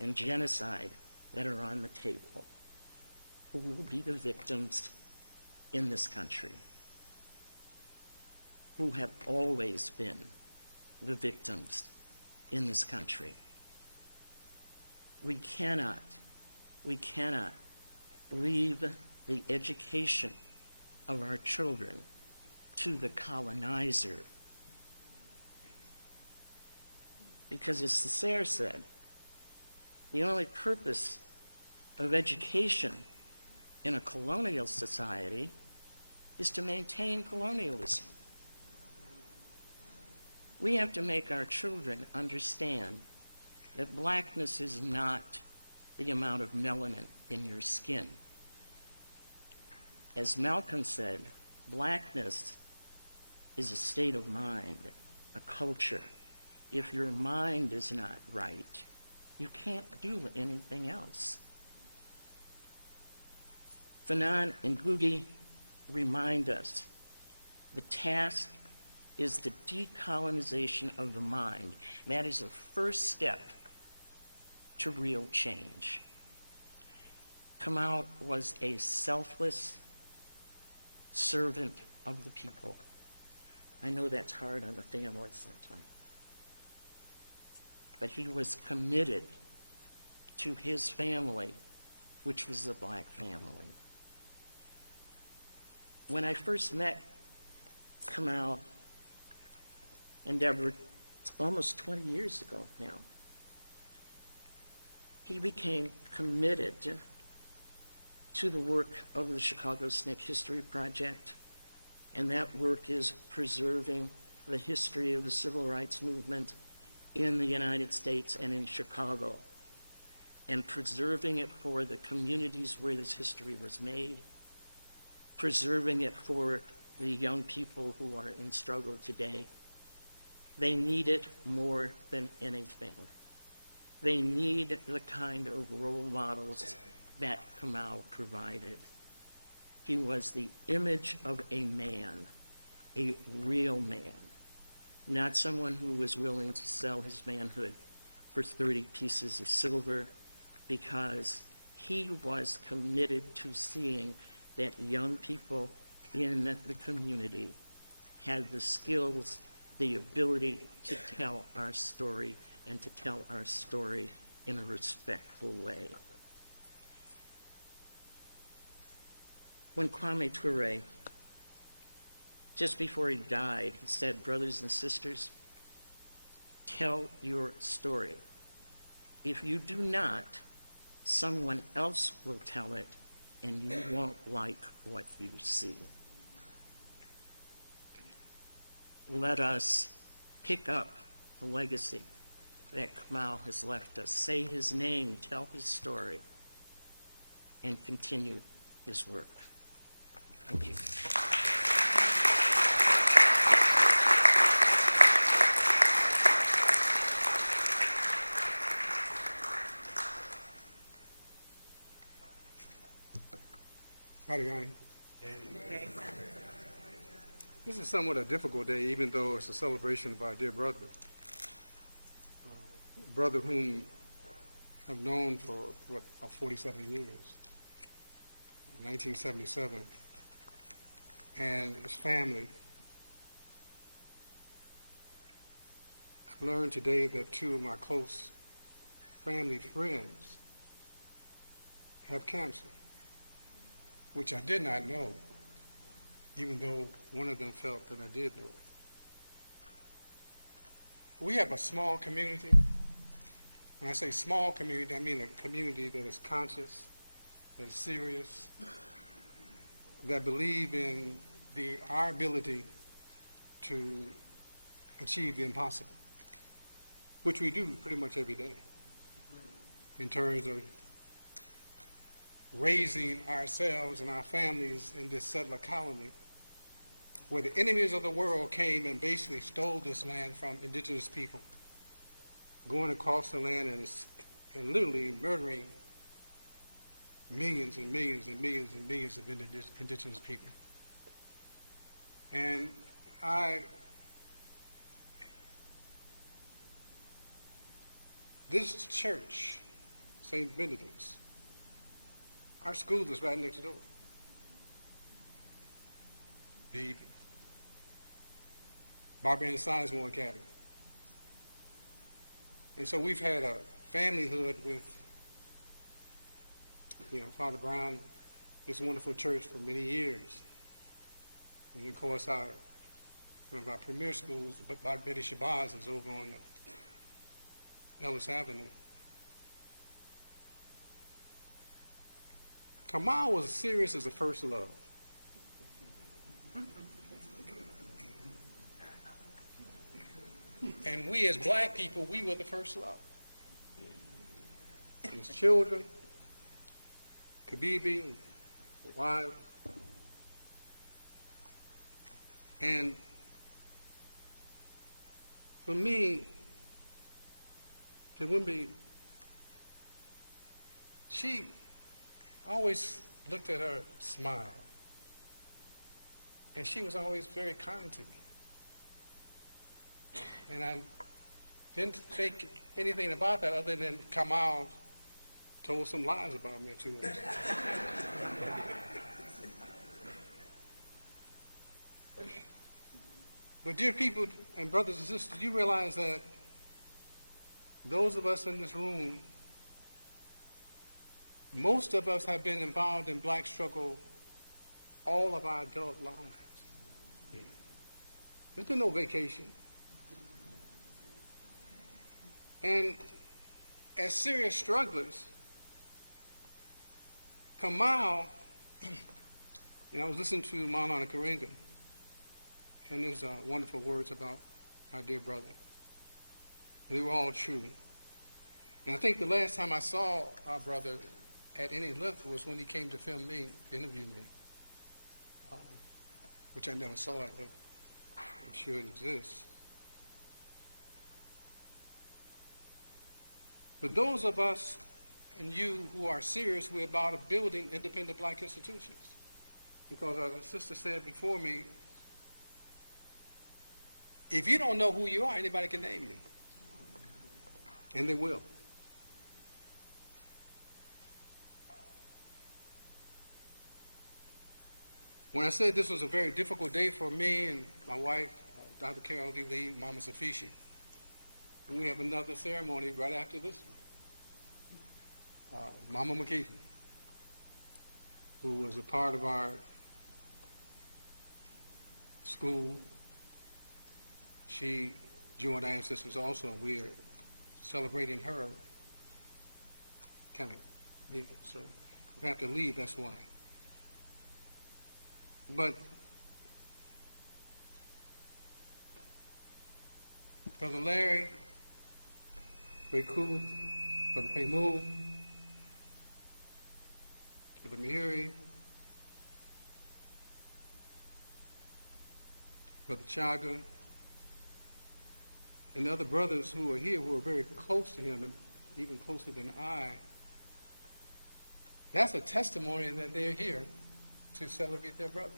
and genocide that are on the table. Who will be the victims in this country? Who have always been the victims in this country? We cannot leave the education of our children to the colonizer. Because as Césaire said, the only purpose of education in a colonial society is to maintain colonialism. We have to make our children understand that blackness is not the amount of melanin in your skin. As Malcolm said, blackness is a state of mind, a culture. If your mind is not right, you can't do anything else. Fanon and Ngugi remind us the task is the decolonization of the mind. And that is the first step to real change. Kamau was a selfless servant of the people. I know that's hard on the family sometimes. But he was committed to his family, which was the black family. When I first met Kamau and Deborah, it's almost 20 years ago now, he became committed to the work of the Chicago SNCC History Project, and that work is preserving the history of the civil rights movement in the United States and in Chicago, and preserving it for the communities where this history was made, preserving it for the young people who are in struggle today. They need it more than anything. They need the kind of role models that Kamau provided. He was the image of a man, a real man, not someone who was willing to sell his manhood for 30 pieces of silver, because he was committed to seeing that young people in the community had the skills, the ability to tell our story, and to tell our story in a respectful way. When Kwame Ture, just before he died, he said, "Brothers and sisters, tell your story. If you do not, someone else will tell it, and you won't like what you see." Let us pick up the legacy that Kamau has left us. Say his name, tell his story, and continue his work. Thank you. Howdy, Yanni. This is somewhat a difficult day, even though it's a celebration of our dear brother. Brother whom I've known for, 47 years, 1977, and his family. I've learned today that two of my close family friends have cancer, which I did not know, even though one of them felt that I did know it. We have a small community. When I say small community, I mean a community that is conscious, that is serious, that believe in our ability to achieve the impossible, which we do pretty much every day in terms of raising ourselves and our families in this settler colony where the enemies of the world came and basically stole this land from indigenous people, going across the land and literally murdering millions and millions and millions and millions of indigenous people. And this church, St. Benedict's, our school is right next door. The Barbarian Sizemore Academy. And so we've had a familyhood with, Father Brown, this wonderful church for many years. And of course, one of our premier schools, Betty Shabazz, is over on Ellis Avenue. Kamau was serious as a first love. And we as black people, we were the first love. His children, Kabibi, wives, and for me, Tyehimba, she always looked at her smile, and she was always very kind to me. And I didn't think anything about that other than Kamau told some lies about me too. But dear people and brothers and sisters, you realize that those of us in this room, most of us have been involved in black struggle all of our adult lives. There's been no vacation. And as serious strugglers, Kamau, I was listening to Maulana Karenga, and there's wonderful words about our dear brother. They were all true. And I think the last time I saw our brother at any length was when he came to film me, interview me. which I never saw it, but I'm sure it exists. But those of us and you who are serious, we're about building independent black institutions. Because as a sister said before me, if you don't know who you are, anybody can name you. And they will. When I said this was a very difficult day for me and my wife, Dr. Carol D. Lee, Mama Safisha, and we have another ceremony right after this one. Mama McKeithen, who was a part of our school, she joined our ancestors also. We are celebrating her kind of, so if I have to leave, that's why. But Brother Larry, Brother Cool, Brother Kamau, Brother Mihuri, Brother Chaga, and the other brothers who are here who are very close to him and even closer than I, that's a testimony that they're here to celebrate their brother.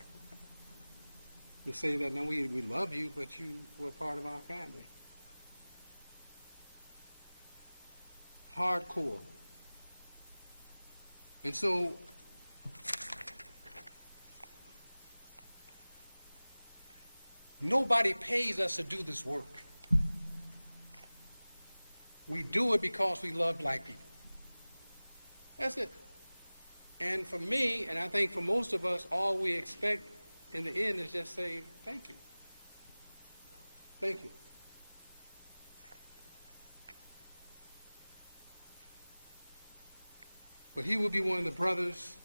To say that, no, we love you, but you were part of our family. Hardcore. And so, nobody pays us to do this work. We do it because we love black people. That's it. And for me, and I think for most of us, all we expect in the end is just say, thank you. Thank you. But he will be one of the brothers,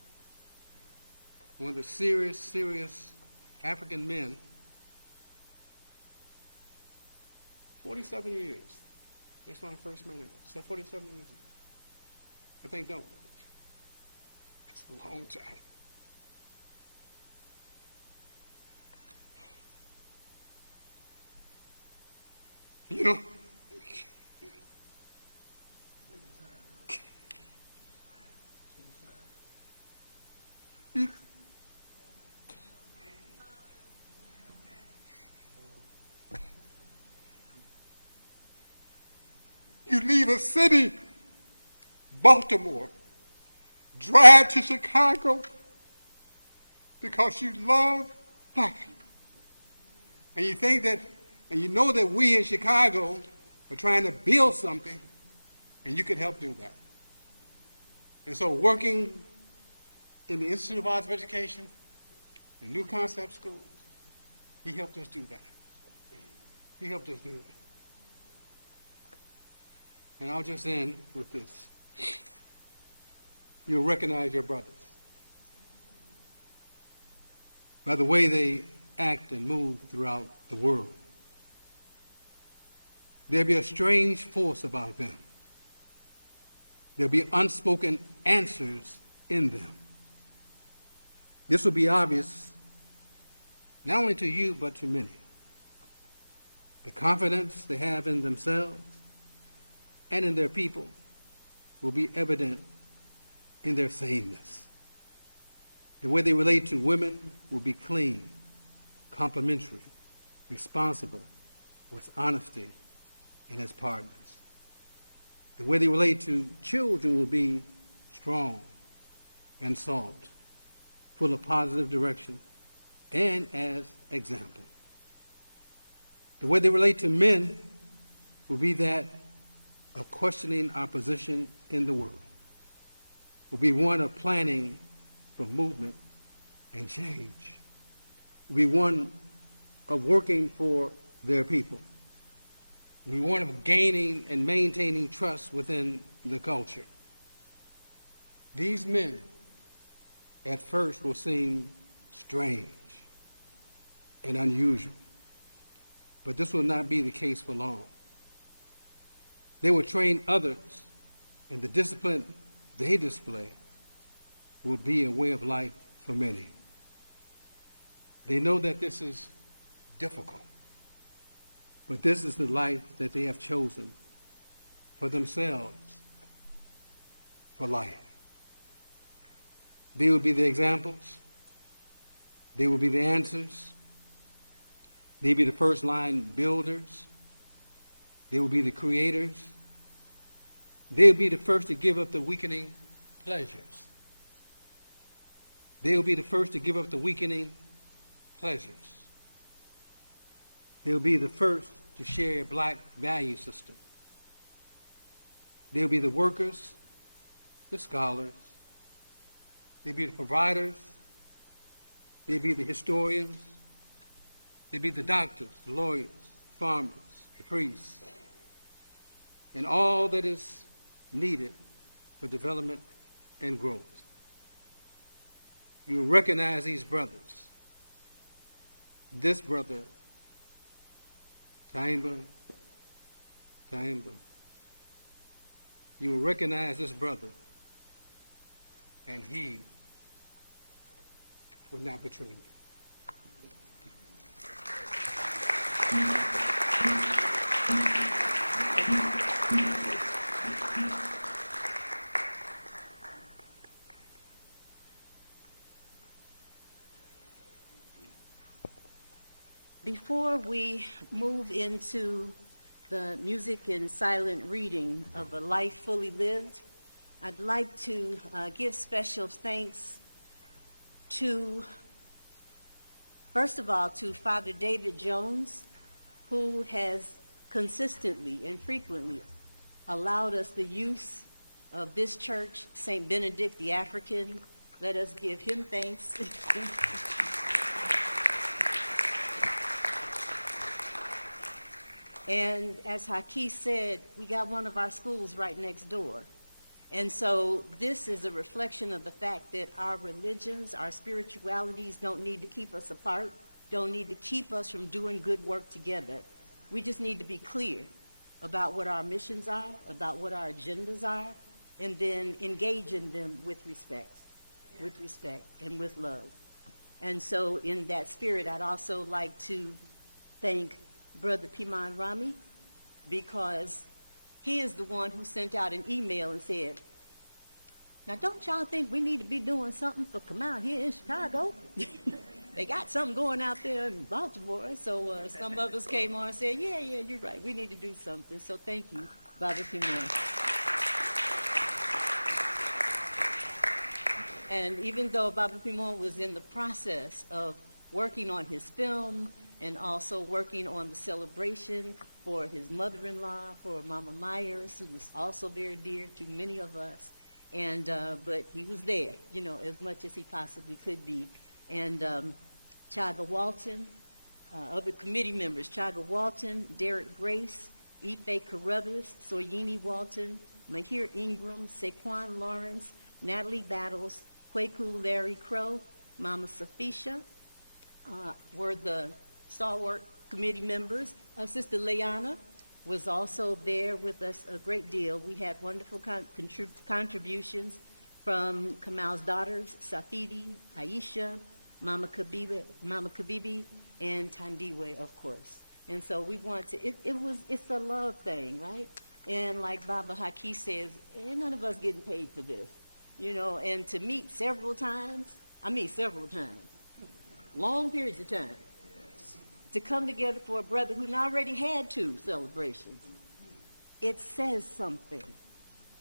one of the serious African men. 47 years. That's when I first met him. So 47 years ago. I think, don't. That's a long time. You know, you leave a city, Baltimore, drive to Chicago because you love black people. And you think that, and you know that we in Chicago are trying to build something, and you can help do that. And so working in the Institute of Arts of Education, the New Concept School, he helped us do that. He helped us do that. And I'll just end with this. You'll recognize your brothers by the way they act and move throughout the world. There'll be a strange force about them. There'll be unspoken answers in them. This will be obvious not only to you, but to many. The confidence they have in themselves and in their people will be evident in their sameness. The way they relate to women will be clean, complimentary, responsible, with honesty, and as partners. The way they relate to children will be strong and soft, full of positive direction, and as example. The way they relate to men will be that of questioning our position in the world, will be one of planning for movement and change, will be one of working for their people, will be one of gaining and maintaining trust within the culture. These men at first will seem strange and unusual, but this will not be the case for long. They will train others, and the discipline they display will be a way of life for many. They know that this is difficult, but this is the life that they have chosen for themselves, for life. They will be the examples. They will be the answers. They will be the first line builders. They will be the creators. They will be the first to give up the weakening pleasures. They will be the first to give up the weakening pleasures. They will be the first to share a black value system. They will be the workers, the scholars. They'll be the providers. They'll be the historians. They'll be the doctors, the lawyers, the farmers, the priests, and all that is needed for development and growth. You will recognize these brothers. This brother, Tyehimba. You will recognize this brother, and he will not betray you. Before we move into the music and silent reading of A Life Fully Lived, I'd like to give special thanks to, first of all, to Father David Jones, who has consistently and frequently allowed us the use of this church, St. Benedict the African. Let us give him thanks. And as Haki said, we got one of our schools right next door. And so this is a reflection of the fact that our religions, our spiritualities don't need to keep us apart, don't need to keep us from doing good work together. We just need to be clear about what our missions are, about what our agendas are, and then engage in them with respect and with love. And so in that spirit, I'd also like to thank Brother Piman Rami, because he is the one who sent out an email and said, now don't y'all think we need to be doing something for Kamau here in Chicago? They got something going out there in Baltimore. So some of us came on and said, yeah, you're right. We need to do something. So thank you, Baba Piman. And even though Baba Piman was in the process of working on his film and also working on the celebration for his mother-in-law, for Mama Myers, who was also very dear to many of us. And but he was there, as much as he possibly could be. And Chaga Walton, other committee members, Chaga Walton, Derek Grace, Ife Carruthers, Soyini Walton, Mahir Ingram, Saquon Lawrence, Natalie Battles, Kwaku Larry Crow, Mama Safisha, were the stalwart committee members. Sister Leanna was also there with us a great deal. We had wonderful contributions from Kamau's daughters, Safidi, Aisha, Mama Kabibi, and Tandiwe, of course. And so we want to, it's a love thing, right? And like Baba Haki says, ain't none of us getting paid for this, and to meet several times, long periods of time, to come together for a brother who already had 2 celebrations. It says something.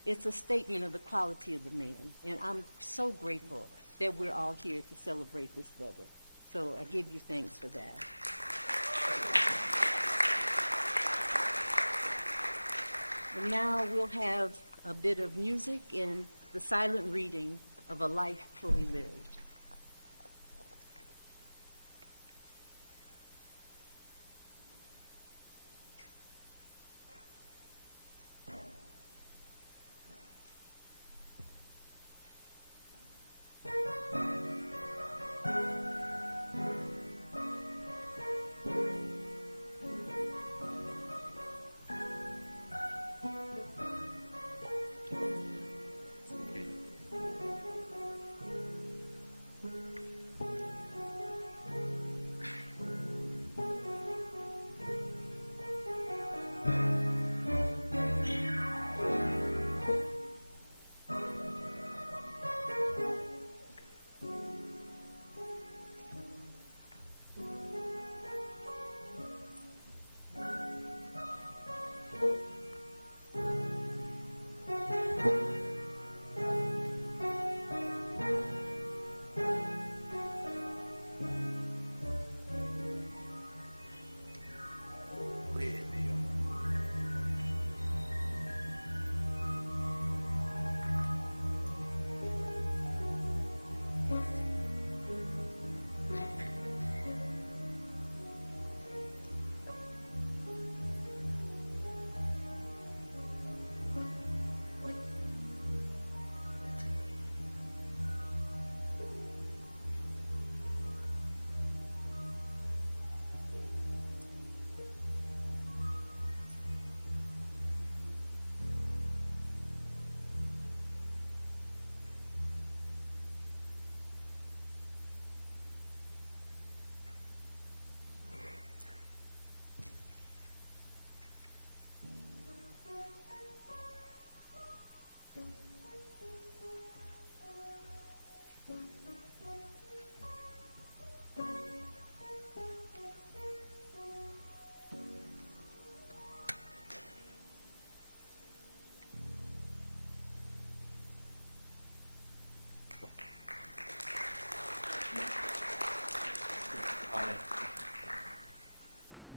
It's a statement of the quality of the man. And I'm so grateful that we're all here to celebrate this brother. So I give you thanks for that. And now we'll have a bit of music and the silent reading of A Life Fully Lived.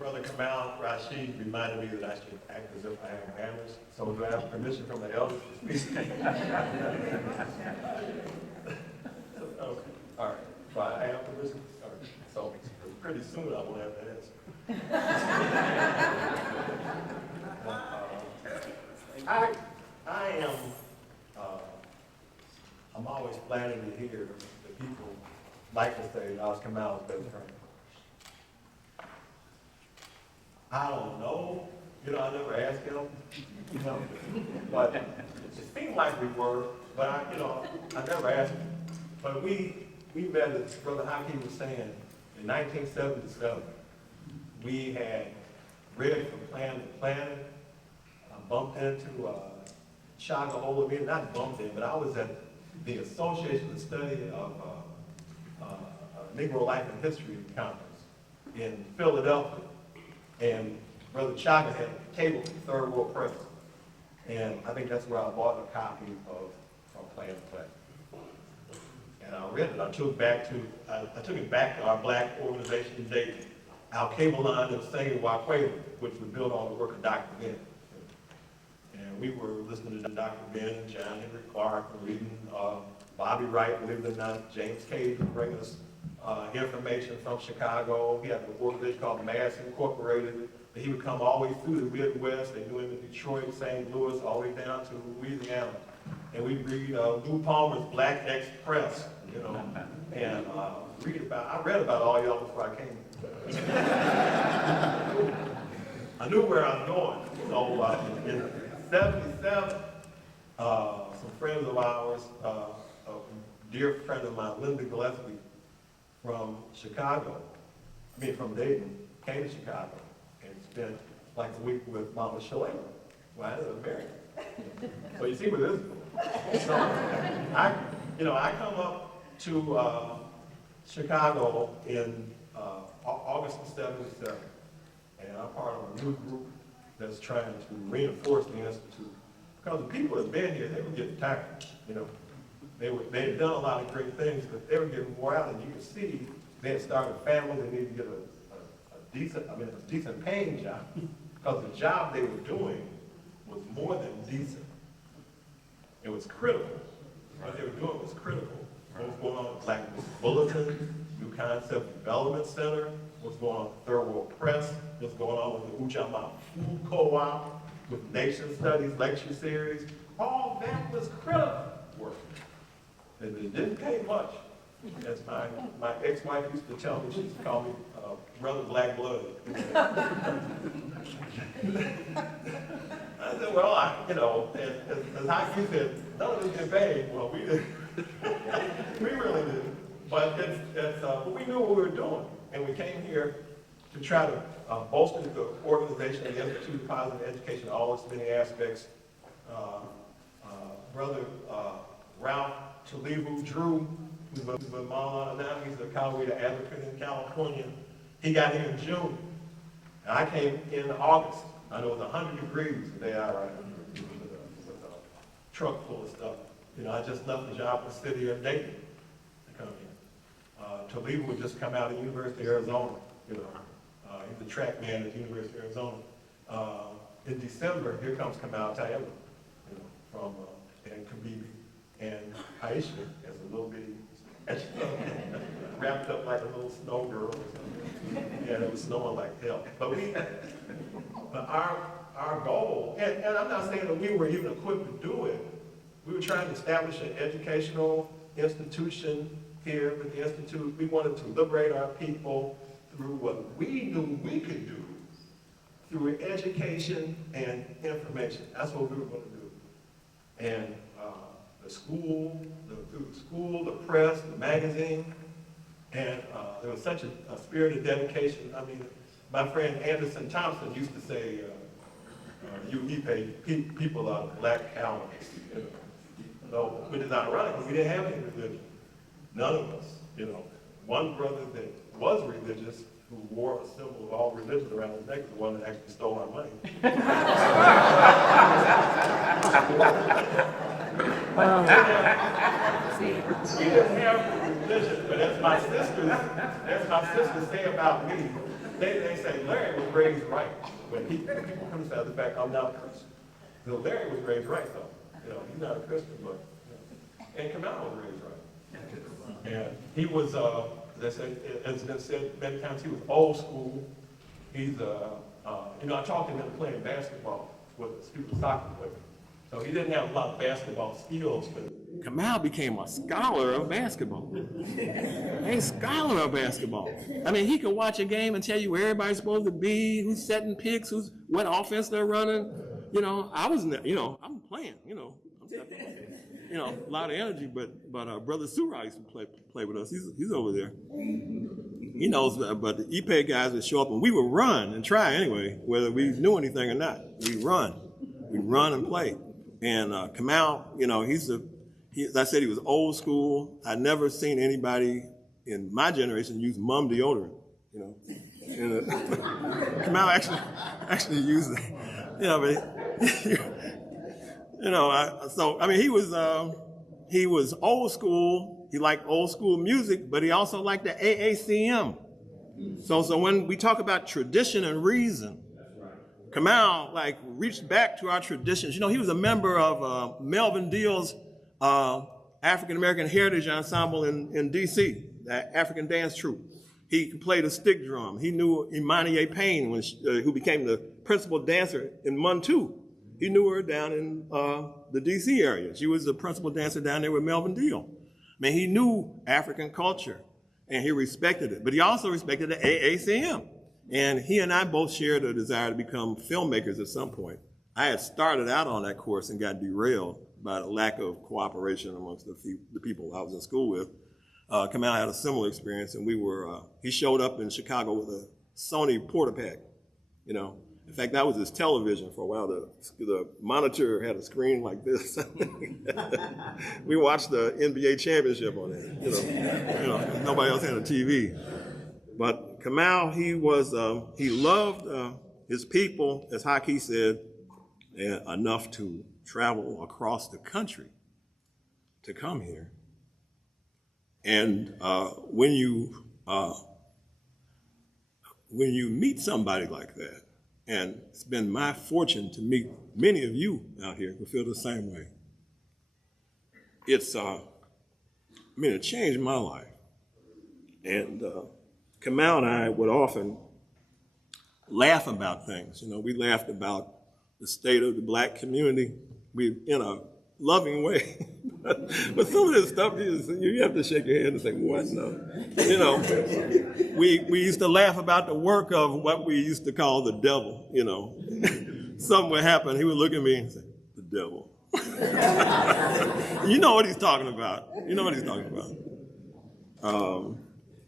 Brother Kamau Rashid reminded me that I should act as if I have manners. So do I have permission from the elders to speak? Okay. All right. So I have permission. All right. So pretty soon I won't have to answer. I am. I'm always flattered to hear that people like to say I was Kamau's best friend. I don't know. You know, I never asked him. You know, but it seemed like we were. But I never asked him. But we met, as Brother Hakeem was saying, in 1977. We had read from Planet to Planet. I bumped into Chaga Olomide, not bumped in, but I was at the Association of Study of Negro Life and History Conference in Philadelphia. And Brother Chaga had a table from Third World Press. And I think that's where I bought a copy of From Planet to Planet. And I read it. I took it back to our black organization in Dayton. Our cable line that was singing Wakwela, which was built on the work of Dr. Ben. And we were listening to Dr. Ben, John Henry Clark, reading Bobby Wright, believe it or not, James Cage would bring us information from Chicago. He had an organization called Mass Incorporated. He would come all the way through the Midwest. They knew him in Detroit, St. Louis, all the way down to Louisiana. And we'd read Lou Palmer's Black Express, you know, and I read about all y'all before I came. I knew where I was going. So in '77, some friends of ours, a dear friend of mine, Linda Gillespie, from Dayton, came to Chicago and spent like a week with Mama Shalane. Well, I ended up marrying her. So you see where this is going. So I come up to Chicago in August of '77, and I'm part of a new group that's trying to reinforce the Institute. Because the people that have been here, they were getting tired, you know. They had done a lot of great things, but they were getting wore out, and you could see they had started a family. They needed to get a decent paying job, because the job they were doing was more than decent. It was critical. What they were doing was critical. What was going on with Black Bulletin, New Concept Development Center, what's going on with Third World Press, what's going on with the Ujamaa Food Co-op, with Nation Studies lecture series. All that was critical work. And it didn't pay much. As my ex-wife used to tell me, she used to call me Brother Black Blood. I said, well, as Hockey said, none of us get paid. Well, we didn't. We really didn't. But but we knew what we were doing. And we came here to try to bolster the organization of the Institute of Positive Education, all its many aspects. Brother Ralph Talibu Drew, who's with Mama now, he's a Colorado advocate in California. He got here in June. And I came in August. I know it was 100 degrees the day I arrived with a truck full of stuff. You know, I just left the job in the city of Dayton to come here. Talibu would just come out of the University of Arizona. You know, he's a track man at the University of Arizona. In December, here comes Kamau, Tyehimba, you know, from and Kabibi and Aisha as a little bitty, wrapped up like a little snow girl or something. Yeah, it was snowing like hell. But our goal, and I'm not saying that we were even equipped to do it. We were trying to establish an educational institution here with the Institute. We wanted to liberate our people through what we knew we could do, through education and information. That's what we were going to do. And through the school, the press, the magazine, and there was such a spirit of dedication. I mean, my friend Anderson Thompson used to say, we pay people out of black calendars. You know? So, which is ironic, because we didn't have any religion. None of us, you know. One brother that was religious, who wore a symbol of all religions around his neck, is the one that actually stole our money. We religion, but as my sisters say about me, they say Larry was raised right. When people criticize the fact I'm not a Christian. So Larry was raised right though. You know, he's not a Christian, but and Kamau was raised right. And he was, as has been said many times, he was old school. He's, you know, I talked to him playing basketball with a student soccer player. So he didn't have a lot of basketball skills, but Kamau became a scholar of basketball. A scholar of basketball. I mean, he could watch a game and tell you where everybody's supposed to be, who's setting picks, what offense they're running. You know, I'm playing, a lot of energy, but Brother Surah used to play with us. He's over there. He knows, but the Ipe guys would show up and we would run and try anyway, whether we knew anything or not. We run and play. And Kamau, as I said, he was old school. I'd never seen anybody in my generation use mum deodorant. And, Kamau actually used it. He was old school. He liked old school music, but he also liked the AACM. So when we talk about tradition and reason, Kamau reached back to our traditions. He was a member of Melvin Deal's African American Heritage Ensemble in D.C., the African dance troupe. He played a stick drum. He knew Imani A. Payne, who became the principal dancer in Muntu. He knew her down in the D.C. area. She was the principal dancer down there with Melvin Deal. I mean, he knew African culture, and he respected it. But he also respected the AACM. And he and I both shared a desire to become filmmakers at some point. I had started out on that course and got derailed by the lack of cooperation amongst the people I was in school with. Kamau had a similar experience, and he showed up in Chicago with a Sony Portapack, In fact, that was his television for a while. The monitor had a screen like this. We watched the NBA championship on it. Nobody else had a TV. But Kamau, he loved his people, as Haki said, enough to travel across the country to come here. And when you meet somebody like that, and it's been my fortune to meet many of you out here who feel the same way, it changed my life. And Kamau and I would often laugh about things. We laughed about the state of the black community in a loving way. But some of this stuff, you have to shake your head and say, what? No. We used to laugh about the work of what we used to call the devil, Something would happen, he would look at me and say, the devil. You know what he's talking about.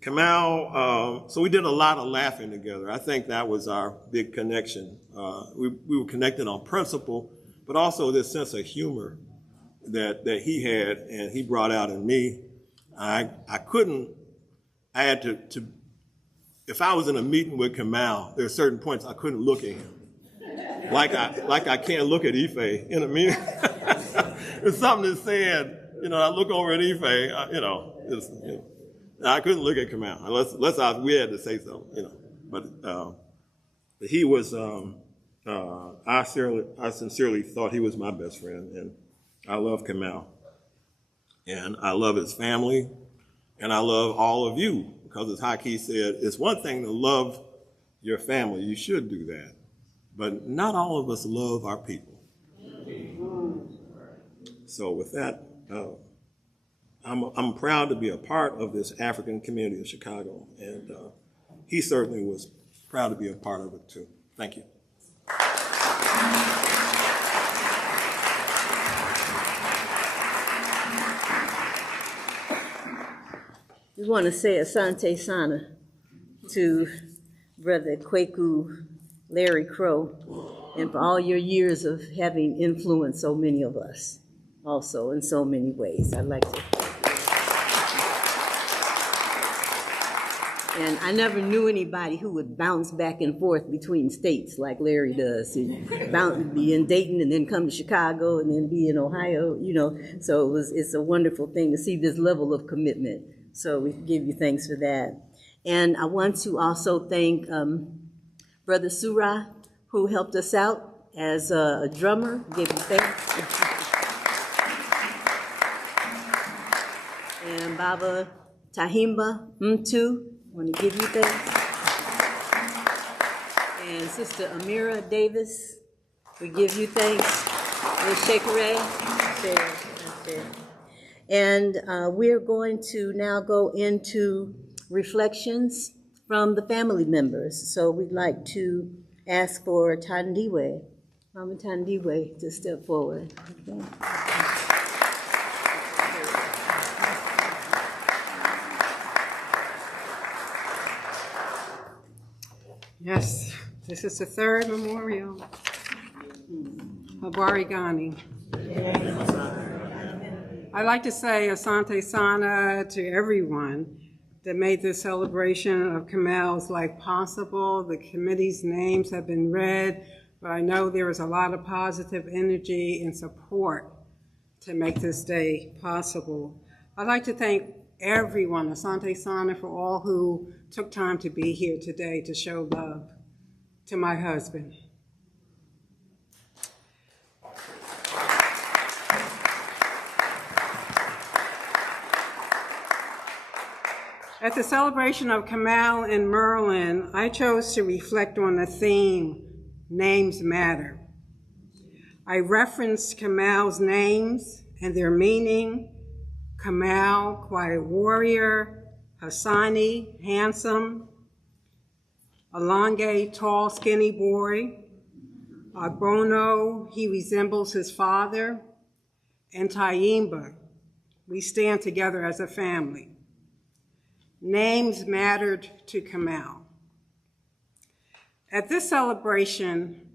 Kamau, so we did a lot of laughing together. I think that was our big connection. We were connected on principle, but also this sense of humor that he had and he brought out in me. I had to, if I was in a meeting with Kamau, there are certain points I couldn't look at him. Like I can't look at Ife in a meeting. There's something that said, I look over at Ife, I couldn't look at Kamau unless we had to say something, But he was, I sincerely thought he was my best friend, and I love Kamau. And I love his family, and I love all of you, because as Haki said, it's one thing to love your family, you should do that, but not all of us love our people. So with that, I'm proud to be a part of this African community of Chicago, and he certainly was proud to be a part of it too. Thank you. We want to say Asante Sana to Brother Kwaku Larry Crow, and for all your years of having influenced so many of us, also in so many ways. I'd like to. And I never knew anybody who would bounce back and forth between states like Larry does. He'd be in Dayton and then come to Chicago and then be in Ohio, So it's a wonderful thing to see this level of commitment So we give you thanks for that. And I want to also thank Brother Surah, who helped us out as a drummer. Give you thanks. And Baba Tyehimba, too. I want to give you thanks. And Sister Amira Davis, we give you thanks. And Shekere. And we're going to now go into reflections from the family members. So we'd like to ask for Tandiwe, Mama Tandiwe, to step forward. Okay. Yes, this is the third memorial. Habari Gani. I'd like to say Asante Sana to everyone that made this celebration of Kamal's life possible. The committee's names have been read, but I know there is a lot of positive energy and support to make this day possible. I'd like to thank everyone, Asante Sana, for all who took time to be here today to show love to my husband. At the celebration of Kamau in Merlin, I chose to reflect on the theme, Names Matter. I referenced Kamau's names and their meaning: Kamau, quiet warrior; Hassani, handsome; Alange, tall, skinny boy; Agbono, he resembles his father; and Tyehimba, we stand together as a family. Names mattered to Kamau. At this celebration,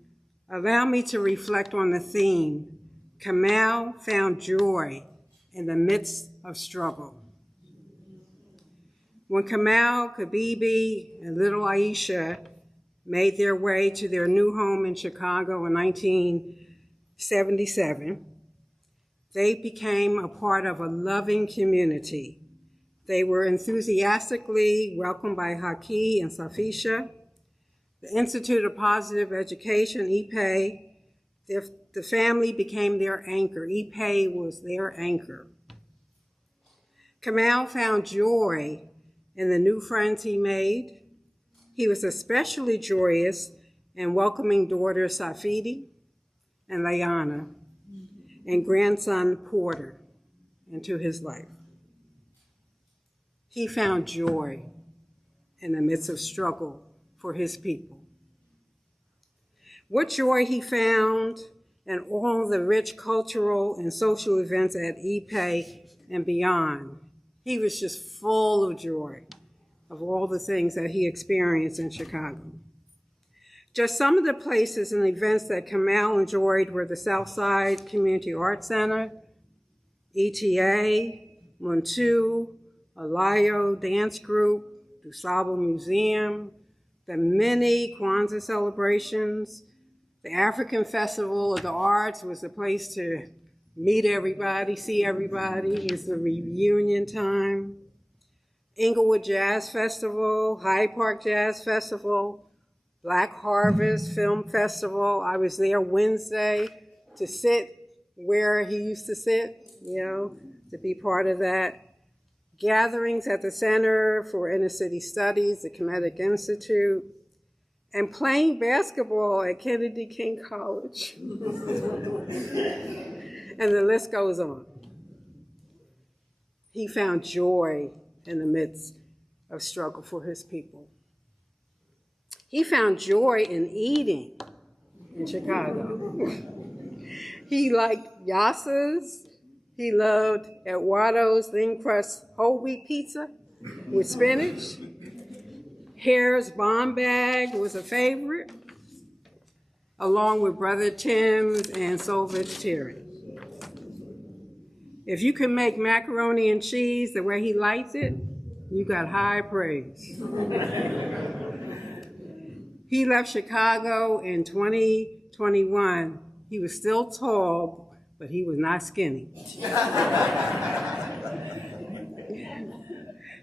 allow me to reflect on the theme, Kamau found joy in the midst of struggle. When Kamau, Kabibi, and little Aisha made their way to their new home in Chicago in 1977, they became a part of a loving community. They were enthusiastically welcomed by Haki and Safisha, the Institute of Positive Education, IPE. The family became their anchor. IPE was their anchor. Kamau found joy in the new friends he made. He was especially joyous in welcoming daughter Safidi and Layana and grandson Porter into his life. He found joy in the midst of struggle for his people. What joy he found in all the rich cultural and social events at IPE and beyond. He was just full of joy of all the things that he experienced in Chicago. Just some of the places and events that Kamau enjoyed were the Southside Community Arts Center, ETA, Muntu, Alayo Dance Group, Dusabo Museum, the many Kwanzaa celebrations. The African Festival of the Arts was the place to meet everybody, see everybody. It's the reunion time. Inglewood Jazz Festival, Hyde Park Jazz Festival, Black Harvest Film Festival. I was there Wednesday to sit where he used to sit, to be part of that. Gatherings at the Center for Inner City Studies, the Kemetic Institute, and playing basketball at Kennedy King College. And the list goes on. He found joy in the midst of struggle for his people. He found joy in eating in Chicago. He liked Yassa's. He loved Eduardo's thin crust whole wheat pizza with spinach. Hare's Bomb Bag was a favorite, along with Brother Tim's and Soul Vegetarian. If you can make macaroni and cheese the way he likes it, you got high praise. He left Chicago in 2021. He was still tall, but he was not skinny.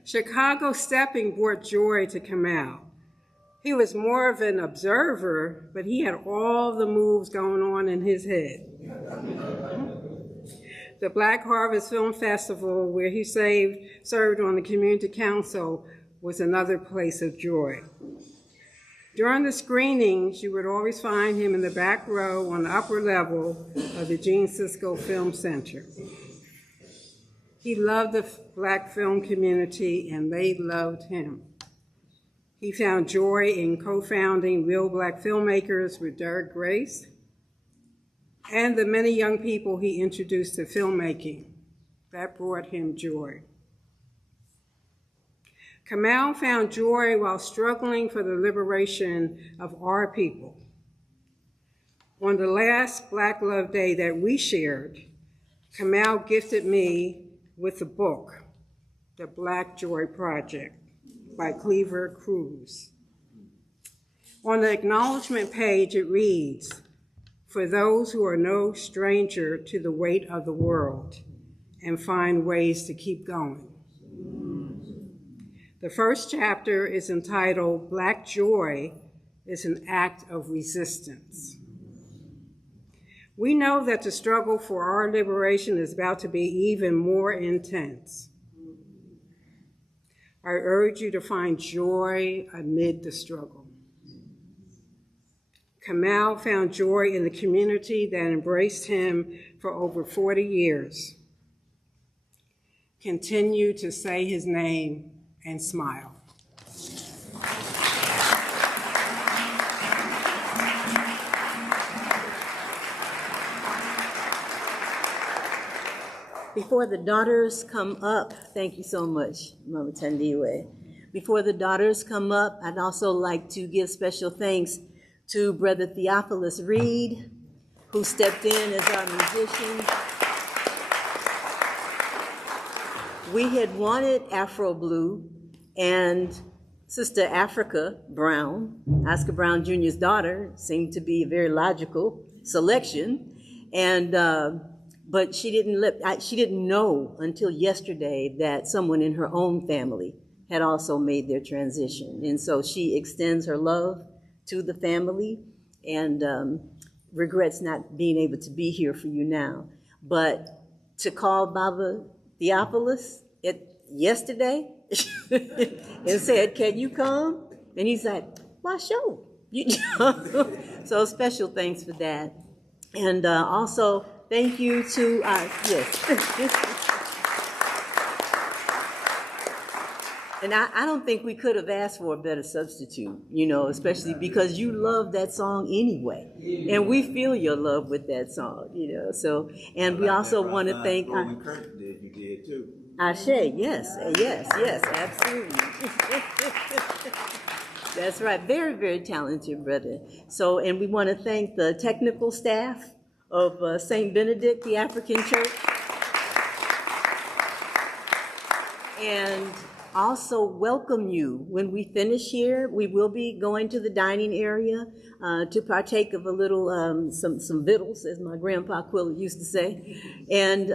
Chicago stepping brought joy to Kamau. He was more of an observer, but he had all the moves going on in his head. The Black Harvest Film Festival, where he served on the community council, was another place of joy. During the screenings, you would always find him in the back row on the upper level of the Gene Siskel Film Center. He loved the Black film community, and they loved him. He found joy in co-founding Real Black Filmmakers with Derek Grace and the many young people he introduced to filmmaking. That brought him joy. Kamau found joy while struggling for the liberation of our people. On the last Black Love Day that we shared, Kamau gifted me with the book, The Black Joy Project by Cleaver Cruz. On the acknowledgement page, it reads, "For those who are no stranger to the weight of the world and find ways to keep going." The first chapter is entitled, Black Joy is an Act of Resistance. We know that the struggle for our liberation is about to be even more intense. I urge you to find joy amid the struggle. Kamau found joy in the community that embraced him for over 40 years. Continue to say his name and smile. Before the daughters come up, thank you so much, Mama Tandiwe. Before the daughters come up, I'd also like to give special thanks to Brother Theophilus Reed, who stepped in as our musician. We had wanted Afro Blue, and Sister Africa Brown, Oscar Brown Jr.'s daughter, seemed to be a very logical selection, and but she didn't know until yesterday that someone in her own family had also made their transition, and so she extends her love to the family and regrets not being able to be here for you now. But to call Baba Theophilus yesterday and said, "Can you come?" And he's like, "Why, sure." So special thanks for that. And also thank you to yes. And I don't think we could have asked for a better substitute, especially because you love that song anyway. And we feel your love with that song, So, and we also want to thank. When Kurt did, you did too. Ashe, yes, absolutely. That's right. Very, very talented brother. So, and we want to thank the technical staff of St. Benedict, the African Church. And also welcome you. When we finish here, we will be going to the dining area to partake of a little, some victuals, as my grandpa Quilla used to say. And,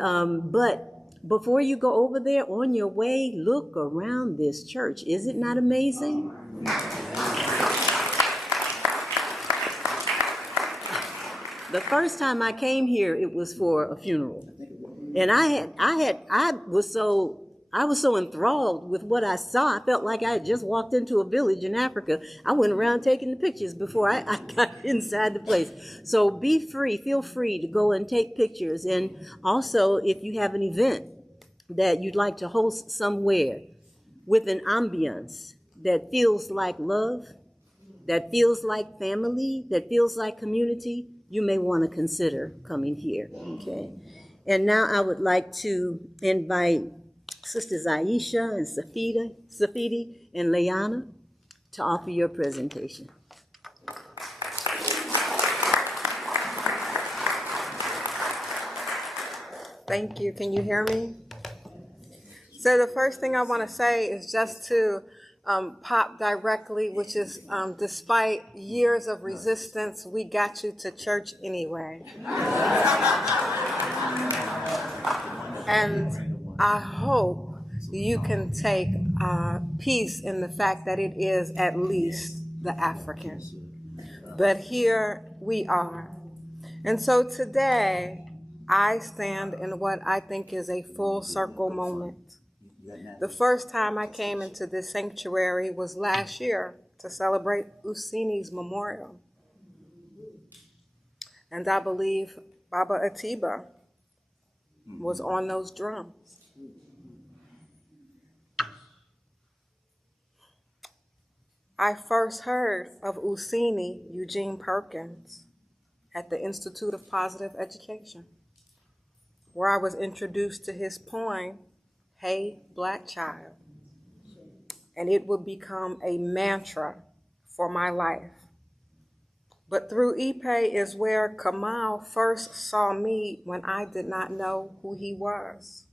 but before you go over there, on your way, look around this church. Is it not amazing? The first time I came here, it was for a funeral. And I was so enthralled with what I saw. I felt like I had just walked into a village in Africa. I went around taking the pictures before I got inside the place. So feel free to go and take pictures. And also, if you have an event that you'd like to host somewhere with an ambiance that feels like love, that feels like family, that feels like community, you may want to consider coming here, okay? And now I would like to invite Sisters Aisha and Safidi and Leanna to offer your presentation. Thank you. Can you hear me? So the first thing I want to say is just to pop directly, which is despite years of resistance, we got you to church anyway. And I hope you can take peace in the fact that it is at least the African. But here we are. And so today, I stand in what I think is a full circle moment. The first time I came into this sanctuary was last year to celebrate Usini's memorial. And I believe Baba Atiba was on those drums. I first heard of Usini Eugene Perkins at the Institute of Positive Education, where I was introduced to his poem, Hey Black Child, and it would become a mantra for my life. But through Ipe is where Kamau first saw me when I did not know who he was.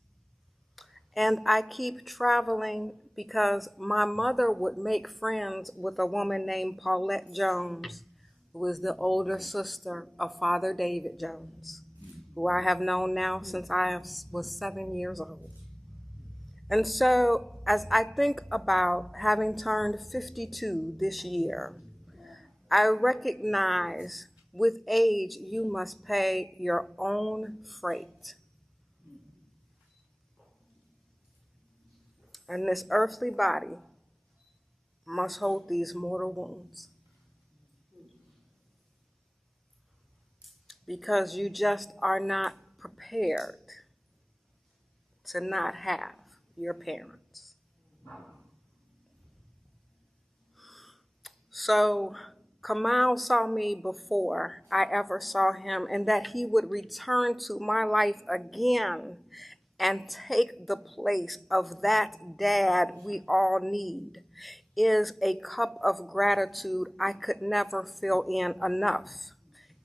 And I keep traveling because my mother would make friends with a woman named Paulette Jones, who is the older sister of Father David Jones, who I have known now since I was 7 years old. And so as I think about having turned 52 this year, I recognize with age you must pay your own freight. And this earthly body must hold these mortal wounds. Because you just are not prepared to not have your parents. So Kamau saw me before I ever saw him, and that he would return to my life again and take the place of that dad we all need is a cup of gratitude I could never fill in enough.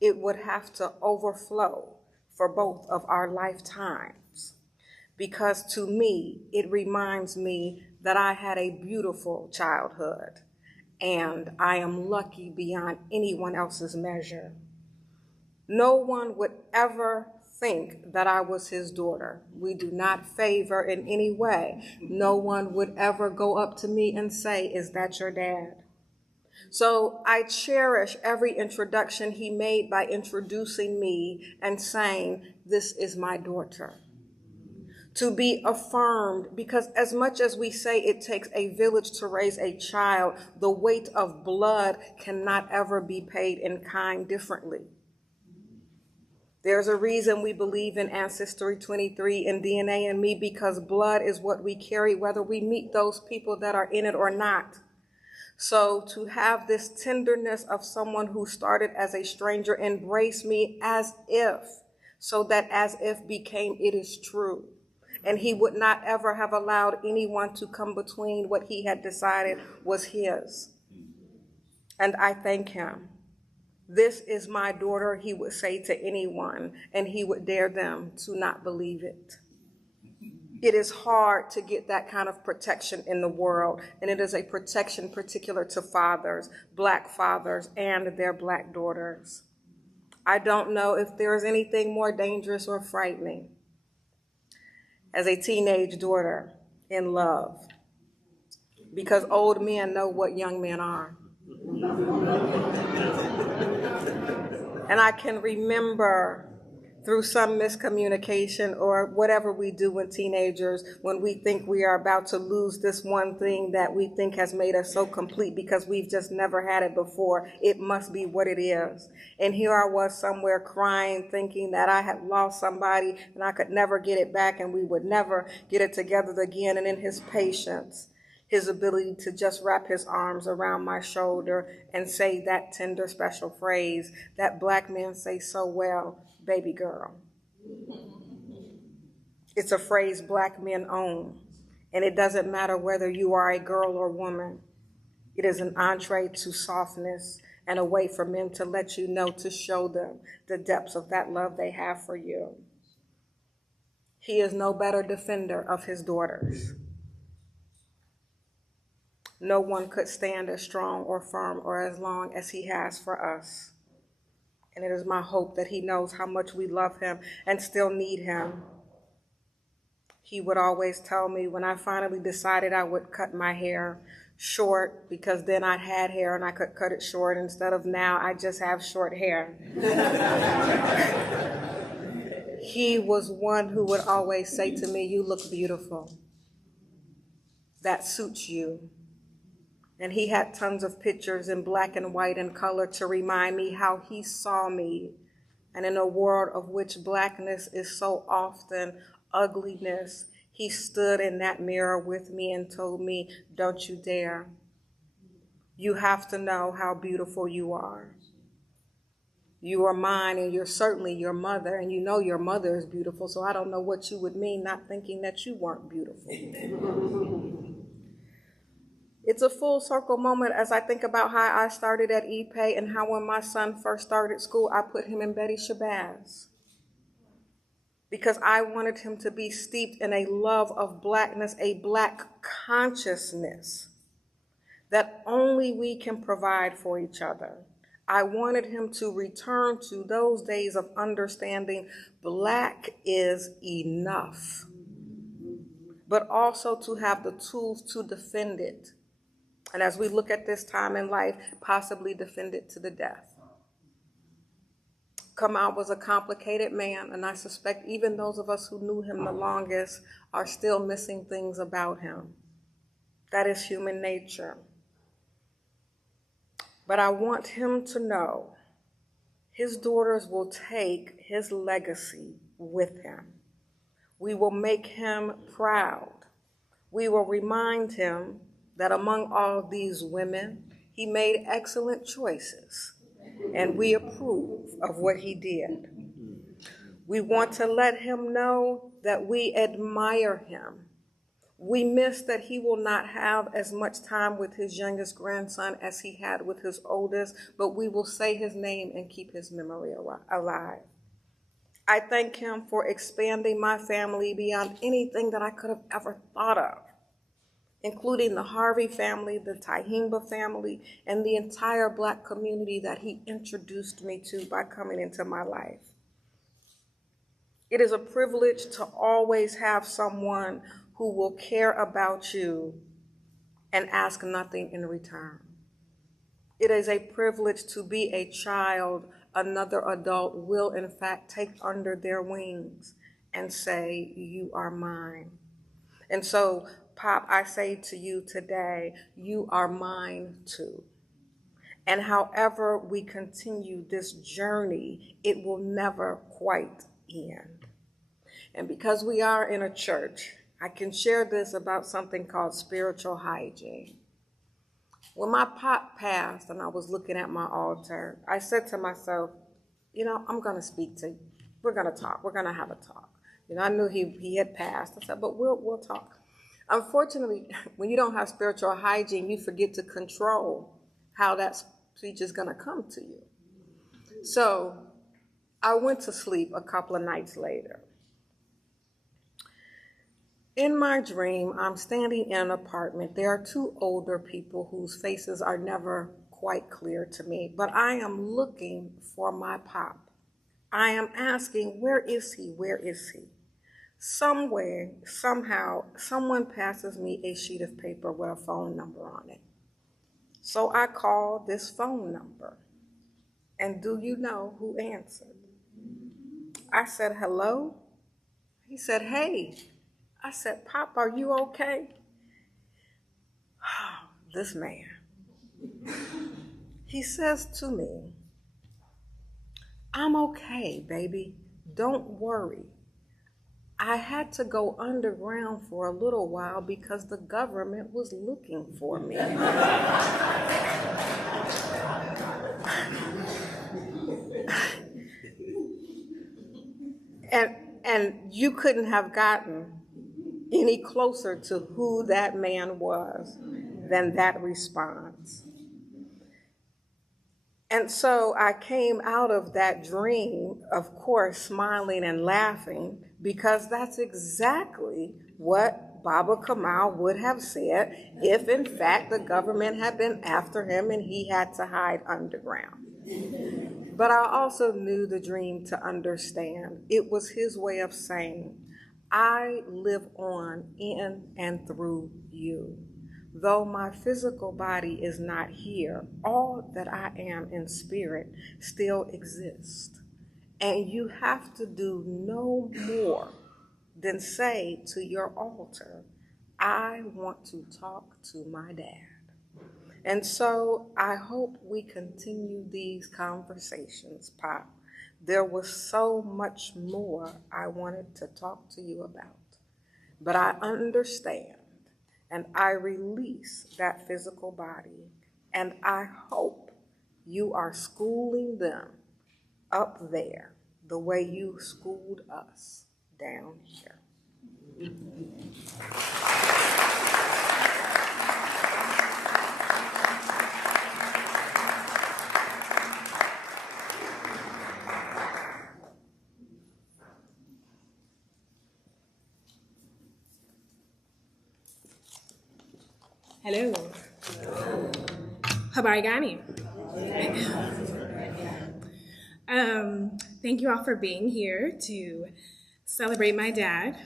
It would have to overflow for both of our lifetimes, because to me, it reminds me that I had a beautiful childhood, and I am lucky beyond anyone else's measure. No one would ever think that I was his daughter. We do not favor in any way. No one would ever go up to me and say, "Is that your dad?" So I cherish every introduction he made by introducing me and saying, "This is my daughter." To be affirmed, because as much as we say it takes a village to raise a child, the weight of blood cannot ever be paid in kind differently. There's a reason we believe in Ancestry 23 and DNA in me, because blood is what we carry whether we meet those people that are in it or not. So to have this tenderness of someone who started as a stranger embrace me as if, so that as if became it is true. And he would not ever have allowed anyone to come between what he had decided was his. And I thank him. "This is my daughter," he would say to anyone, and he would dare them to not believe it. It is hard to get that kind of protection in the world, and it is a protection particular to fathers, Black fathers, and their Black daughters. I don't know if there is anything more dangerous or frightening as a teenage daughter in love, because old men know what young men are. And I can remember through some miscommunication or whatever we do when teenagers, when we think we are about to lose this one thing that we think has made us so complete because we've just never had it before. It must be what it is. And here I was somewhere crying, thinking that I had lost somebody and I could never get it back and we would never get it together again. And in his patience, his ability to just wrap his arms around my shoulder and say that tender, special phrase that Black men say so well, "Baby girl." It's a phrase Black men own, and it doesn't matter whether you are a girl or woman. It is an entree to softness and a way for men to let you know, to show them the depths of that love they have for you. He is no better defender of his daughters. No one could stand as strong or firm or as long as he has for us. And it is my hope that he knows how much we love him and still need him. he would always tell me when I finally decided I would cut my hair short, because then I had hair and I could cut it short instead of now I just have short hair. He was one who would always say to me, "You look beautiful. That suits you." And he had tons of pictures in black and white and color to remind me how he saw me. And in a world of which blackness is so often ugliness, he stood in that mirror with me and told me, "Don't you dare. You have to know how beautiful you are. You are mine, and you're certainly your mother, and you know your mother is beautiful, so I don't know what you would mean not thinking that you weren't beautiful." It's a full circle moment as I think about how I started at EPAY and how when my son first started school, I put him in Betty Shabazz, because I wanted him to be steeped in a love of blackness, a black consciousness that only we can provide for each other. I wanted him to return to those days of understanding black is enough, but also to have the tools to defend it. And as we look at this time in life, possibly defend it to the death. Kamau was a complicated man, and I suspect even those of us who knew him the longest are still missing things about him. That is human nature. But I want him to know his daughters will take his legacy with him. We will make him proud. We will remind him that among all these women, he made excellent choices, and we approve of what he did. We want to let him know that we admire him. We miss that he will not have as much time with his youngest grandson as he had with his oldest, but we will say his name and keep his memory alive. I thank him for expanding my family beyond anything that I could have ever thought of, including the Harvey family, the Tyehimba family, and the entire Black community that he introduced me to by coming into my life. It is a privilege to always have someone who will care about you and ask nothing in return. It is a privilege to be a child another adult will in fact take under their wings and say, "You are mine." And so, Pop, I say to you today, you are mine too. And however we continue this journey, it will never quite end. And because we are in a church, I can share this about something called spiritual hygiene. When my pop passed and I was looking at my altar, I said to myself, I'm going to speak to you. We're going to talk. We're going to have a talk. I knew he had passed. I said, but we'll talk. Unfortunately, when you don't have spiritual hygiene, you forget to control how that speech is going to come to you. So I went to sleep a couple of nights later. In my dream, I'm standing in an apartment. There are two older people whose faces are never quite clear to me, but I am looking for my pop. I am asking, where is he? Where is he? Somewhere, somehow, someone passes me a sheet of paper with a phone number on it. So I call this phone number, and do you know who answered? I said, hello? He said, hey. I said, Pop, are you okay? This man. He says to me, I'm okay, baby. Don't worry. I had to go underground for a little while because the government was looking for me. And you couldn't have gotten any closer to who that man was than that response. And so I came out of that dream, of course, smiling and laughing, because that's exactly what Baba Kamau would have said if, in fact, the government had been after him and he had to hide underground. But I also knew the dream to understand. It was his way of saying, I live on in and through you. Though my physical body is not here, all that I am in spirit still exists. And you have to do no more than say to your altar, I want to talk to my dad. And so I hope we continue these conversations, Pop. There was so much more I wanted to talk to you about. But I understand and I release that physical body, and I hope you are schooling them up there the way you schooled us down here. Hello. Habari gani? Thank you all for being here to celebrate my dad.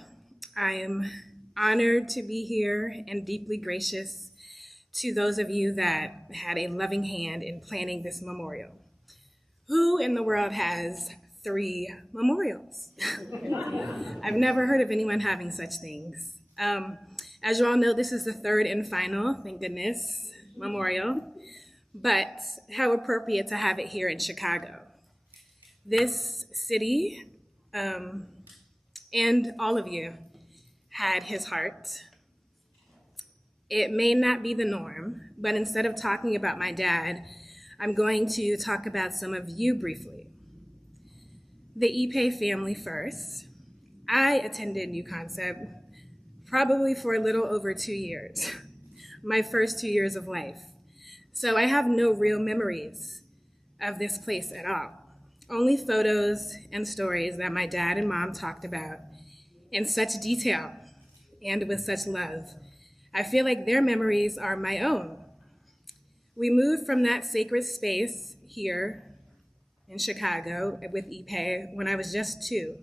I am honored to be here and deeply gracious to those of you that had a loving hand in planning this memorial. Who in the world has 3 memorials? I've never heard of anyone having such things. As you all know, this is the 3rd and final, thank goodness, memorial, but how appropriate to have it here in Chicago. This city, and all of you, had his heart. It may not be the norm, but instead of talking about my dad, I'm going to talk about some of you briefly. The Ipe family first. I attended New Concept probably for a little over 2 years, my first 2 years of life. So I have no real memories of this place at all. Only photos and stories that my dad and mom talked about in such detail and with such love. I feel like their memories are my own. We moved from that sacred space here in Chicago with Ipe when I was just 2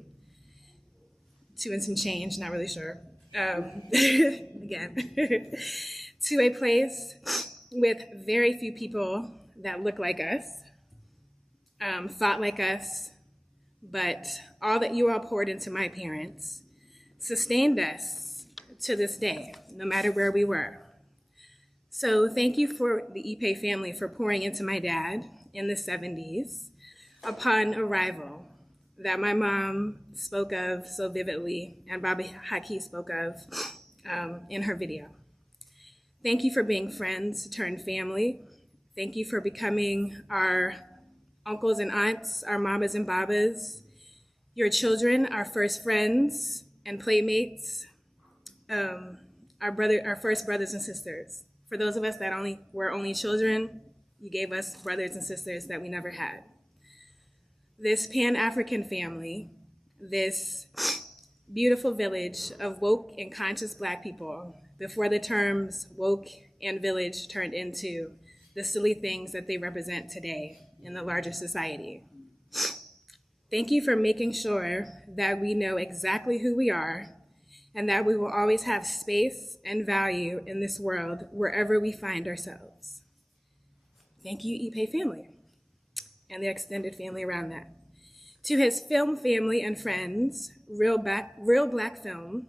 and some change, not really sure. Again, to a place with very few people that look like us, thought like us, but all that you all poured into my parents sustained us to this day, no matter where we were. So thank you for the Ipe family for pouring into my dad in the 70s upon arrival, that my mom spoke of so vividly and Bobby Haki spoke of in her video. Thank you for being friends turned family. Thank you for becoming our uncles and aunts, our mamas and babas, your children, our first friends and playmates, our first brothers and sisters. For those of us that were only children, you gave us brothers and sisters that we never had. This Pan-African family, this beautiful village of woke and conscious Black people, before the terms woke and village turned into the silly things that they represent today in the larger society. Thank you for making sure that we know exactly who we are and that we will always have space and value in this world wherever we find ourselves. Thank you, Ipe family, and the extended family around that. To his film family and friends, Real Black Film,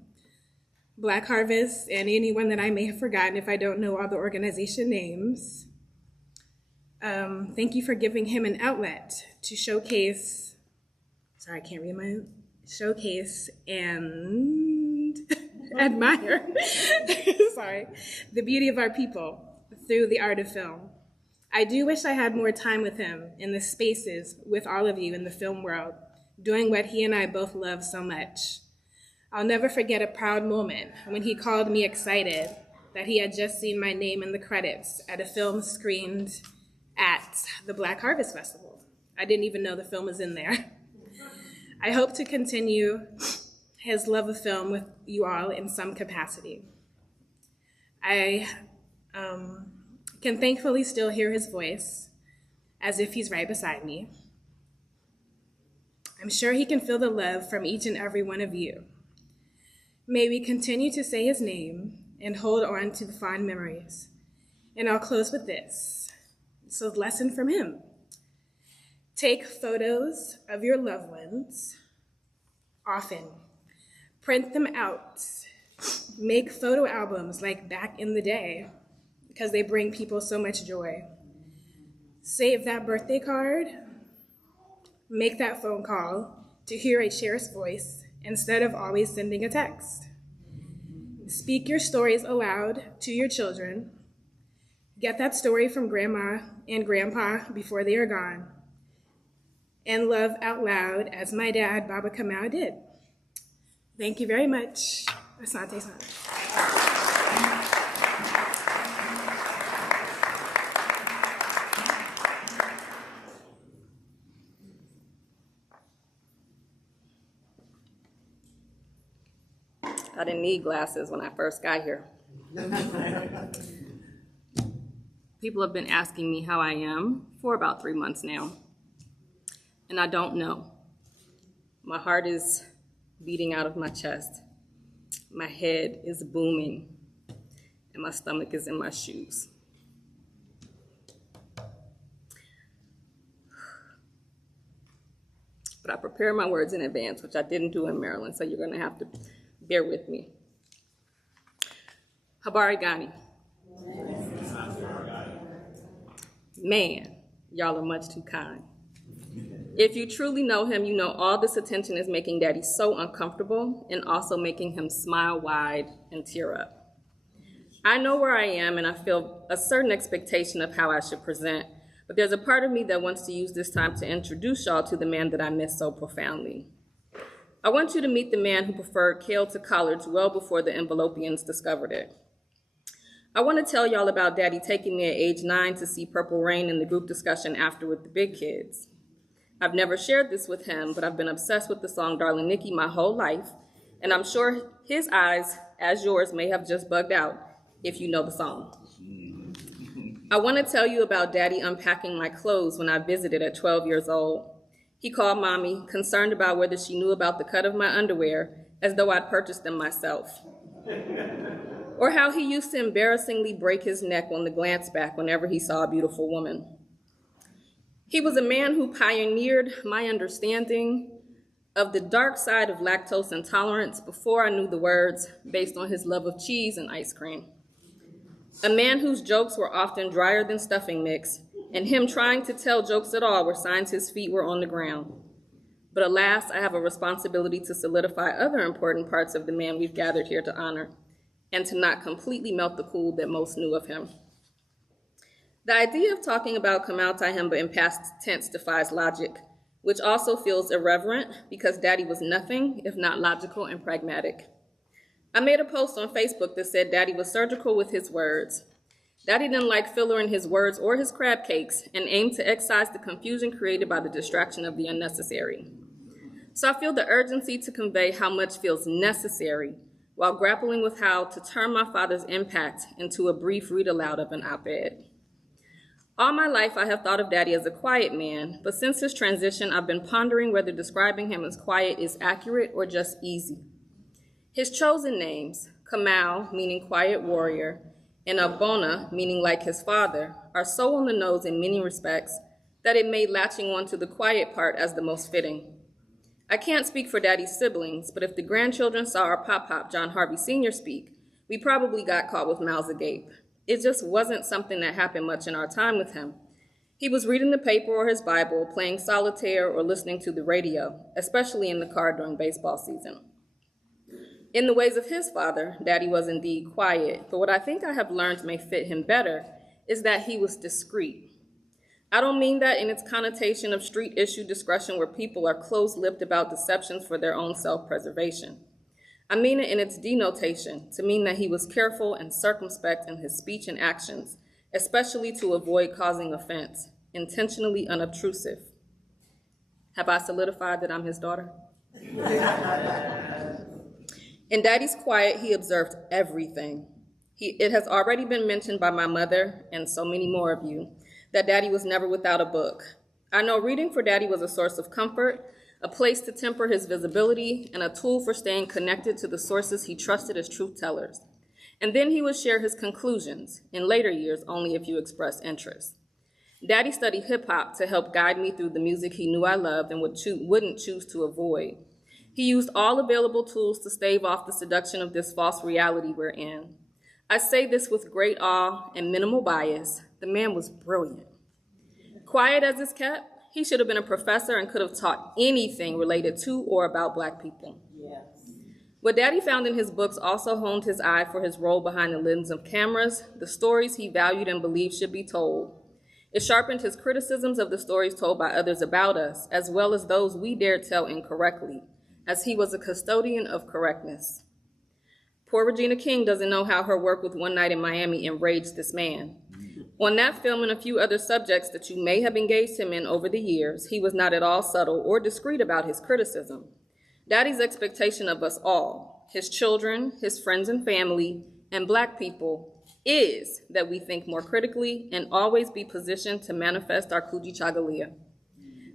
Black Harvest, and anyone that I may have forgotten if I don't know all the organization names, thank you for giving him an outlet to showcase, sorry, I can't read my own, showcase and admire, sorry, the beauty of our people through the art of film. I do wish I had more time with him in the spaces with all of you in the film world, doing what he and I both love so much. I'll never forget a proud moment when he called me excited that he had just seen my name in the credits at a film screened at the Black Harvest Festival. I didn't even know the film was in there. I hope to continue his love of film with you all in some capacity. I can thankfully still hear his voice as if he's right beside me. I'm sure he can feel the love from each and every one of you. May we continue to say his name and hold on to the fond memories. And I'll close with this. So, lesson from him. Take photos of your loved ones often. Print them out. Make photo albums like back in the day because they bring people so much joy. Save that birthday card. Make that phone call to hear a cherished voice instead of always sending a text. Speak your stories aloud to your children. Get that story from grandma and grandpa before they are gone. And love out loud as my dad, Baba Kamau, did. Thank you very much. Asante Sana. I didn't need glasses when I first got here. People have been asking me how I am for about 3 months now, and I don't know. My heart is beating out of my chest. My head is booming, and my stomach is in my shoes. But I prepared my words in advance, which I didn't do in Maryland, so you're going to have to bear with me. Habari Gani. Man, y'all are much too kind. If you truly know him, you know all this attention is making Daddy so uncomfortable and also making him smile wide and tear up. I know where I am and I feel a certain expectation of how I should present, but there's a part of me that wants to use this time to introduce y'all to the man that I miss so profoundly. I want you to meet the man who preferred kale to collards well before the envelopians discovered it. I want to tell y'all about Daddy taking me at age 9 to see Purple Rain in the group discussion after with the big kids. I've never shared this with him, but I've been obsessed with the song Darling Nikki my whole life, and I'm sure his eyes, as yours, may have just bugged out if you know the song. I want to tell you about Daddy unpacking my clothes when I visited at 12 years old. He called Mommy, concerned about whether she knew about the cut of my underwear, as though I'd purchased them myself. Or how he used to embarrassingly break his neck on the glance back whenever he saw a beautiful woman. He was a man who pioneered my understanding of the dark side of lactose intolerance before I knew the words, based on his love of cheese and ice cream. A man whose jokes were often drier than stuffing mix, and him trying to tell jokes at all were signs his feet were on the ground. But alas, I have a responsibility to solidify other important parts of the man we've gathered here to honor, and to not completely melt the cool that most knew of him. The idea of talking about Kamau Tyehimba in past tense defies logic, which also feels irreverent because Daddy was nothing if not logical and pragmatic. I made a post on Facebook that said Daddy was surgical with his words. Daddy didn't like filler in his words or his crab cakes and aimed to excise the confusion created by the distraction of the unnecessary. So I feel the urgency to convey how much feels necessary while grappling with how to turn my father's impact into a brief read aloud of an op-ed. All my life, I have thought of Daddy as a quiet man, but since his transition, I've been pondering whether describing him as quiet is accurate or just easy. His chosen names, Kamau, meaning quiet warrior, and Abona, meaning like his father, are so on the nose in many respects that it made latching on to the quiet part as the most fitting. I can't speak for Daddy's siblings, but if the grandchildren saw our pop-pop, John Harvey Sr., speak, we probably got caught with mouths agape. It just wasn't something that happened much in our time with him. He was reading the paper or his Bible, playing solitaire, or listening to the radio, especially in the car during baseball season. In the ways of his father, Daddy was indeed quiet, but what I think I have learned may fit him better is that he was discreet. I don't mean that in its connotation of street issue discretion where people are close-lipped about deceptions for their own self-preservation. I mean it in its denotation, to mean that he was careful and circumspect in his speech and actions, especially to avoid causing offense, intentionally unobtrusive. Have I solidified that I'm his daughter? In Daddy's quiet, he observed everything. It has already been mentioned by my mother and so many more of you that Daddy was never without a book. I know reading for Daddy was a source of comfort, a place to temper his visibility, and a tool for staying connected to the sources he trusted as truth tellers. And then he would share his conclusions, in later years only if you expressed interest. Daddy studied hip-hop to help guide me through the music he knew I loved and wouldn't choose to avoid. He used all available tools to stave off the seduction of this false reality we're in. I say this with great awe and minimal bias. The man was brilliant. Quiet as is kept, he should have been a professor and could have taught anything related to or about Black people. Yes. What Daddy found in his books also honed his eye for his role behind the lens of cameras, the stories he valued and believed should be told. It sharpened his criticisms of the stories told by others about us, as well as those we dared tell incorrectly, as he was a custodian of correctness. Poor Regina King doesn't know how her work with One Night in Miami enraged this man. On that film and a few other subjects that you may have engaged him in over the years, he was not at all subtle or discreet about his criticism. Daddy's expectation of us all, his children, his friends and family, and Black people, is that we think more critically and always be positioned to manifest our Kujichagulia.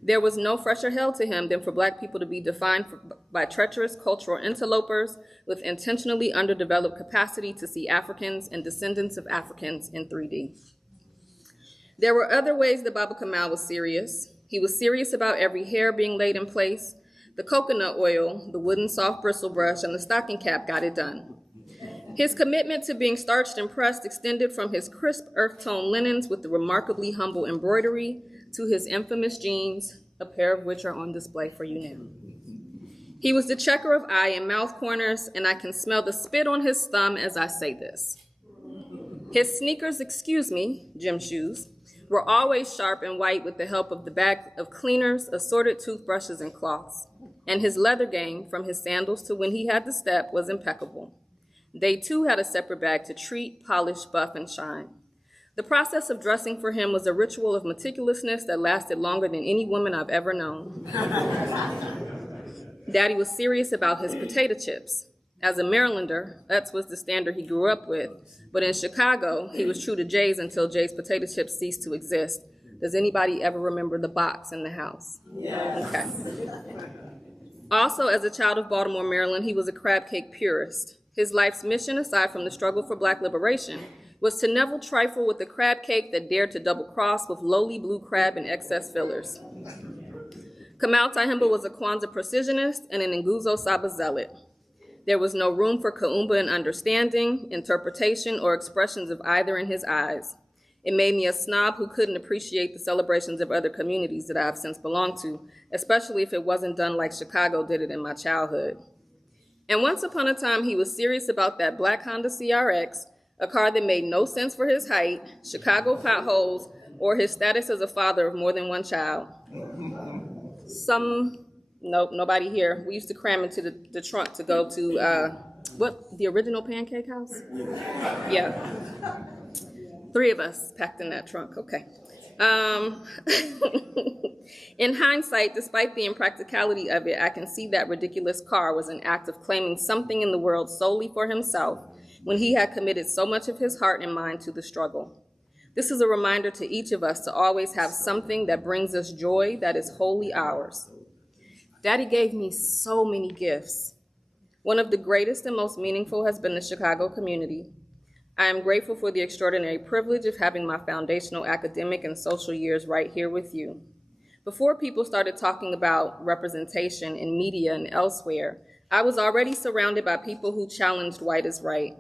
There was no fresher hell to him than for Black people to be defined by treacherous cultural interlopers with intentionally underdeveloped capacity to see Africans and descendants of Africans in 3D. There were other ways that Baba Kamau was serious. He was serious about every hair being laid in place. The coconut oil, the wooden soft bristle brush, and the stocking cap got it done. His commitment to being starched and pressed extended from his crisp earth tone linens with the remarkably humble embroidery to his infamous jeans, a pair of which are on display for you now. He was the checker of eye and mouth corners, and I can smell the spit on his thumb as I say this. His sneakers, gym shoes, were always sharp and white with the help of the bag of cleaners, assorted toothbrushes, and cloths. And his leather game, from his sandals to when he had the step, was impeccable. They too had a separate bag to treat, polish, buff, and shine. The process of dressing for him was a ritual of meticulousness that lasted longer than any woman I've ever known. Daddy was serious about his potato chips. As a Marylander, that was the standard he grew up with. But in Chicago, he was true to Jay's until Jay's potato chips ceased to exist. Does anybody ever remember the box in the house? Yes. Okay. Also, as a child of Baltimore, Maryland, he was a crab cake purist. His life's mission, aside from the struggle for Black liberation, was to never trifle with the crab cake that dared to double-cross with lowly blue crab and excess fillers. Kamau Tyehimba was a Kwanzaa precisionist and an Nguzo Saba zealot. There was no room for kaumba in understanding, interpretation, or expressions of either in his eyes. It made me a snob who couldn't appreciate the celebrations of other communities that I have since belonged to, especially if it wasn't done like Chicago did it in my childhood. And once upon a time, he was serious about that black Honda CRX, a car that made no sense for his height, Chicago potholes, or his status as a father of more than one child. Nope, nobody here. We used to cram into the trunk to go to, the original Pancake House? Yeah. 3 of us packed in that trunk, okay. In hindsight, despite the impracticality of it, I can see that ridiculous car was an act of claiming something in the world solely for himself when he had committed so much of his heart and mind to the struggle. This is a reminder to each of us to always have something that brings us joy that is wholly ours. Daddy gave me so many gifts. One of the greatest and most meaningful has been the Chicago community. I am grateful for the extraordinary privilege of having my foundational academic and social years right here with you. Before people started talking about representation in media and elsewhere, I was already surrounded by people who challenged white is right.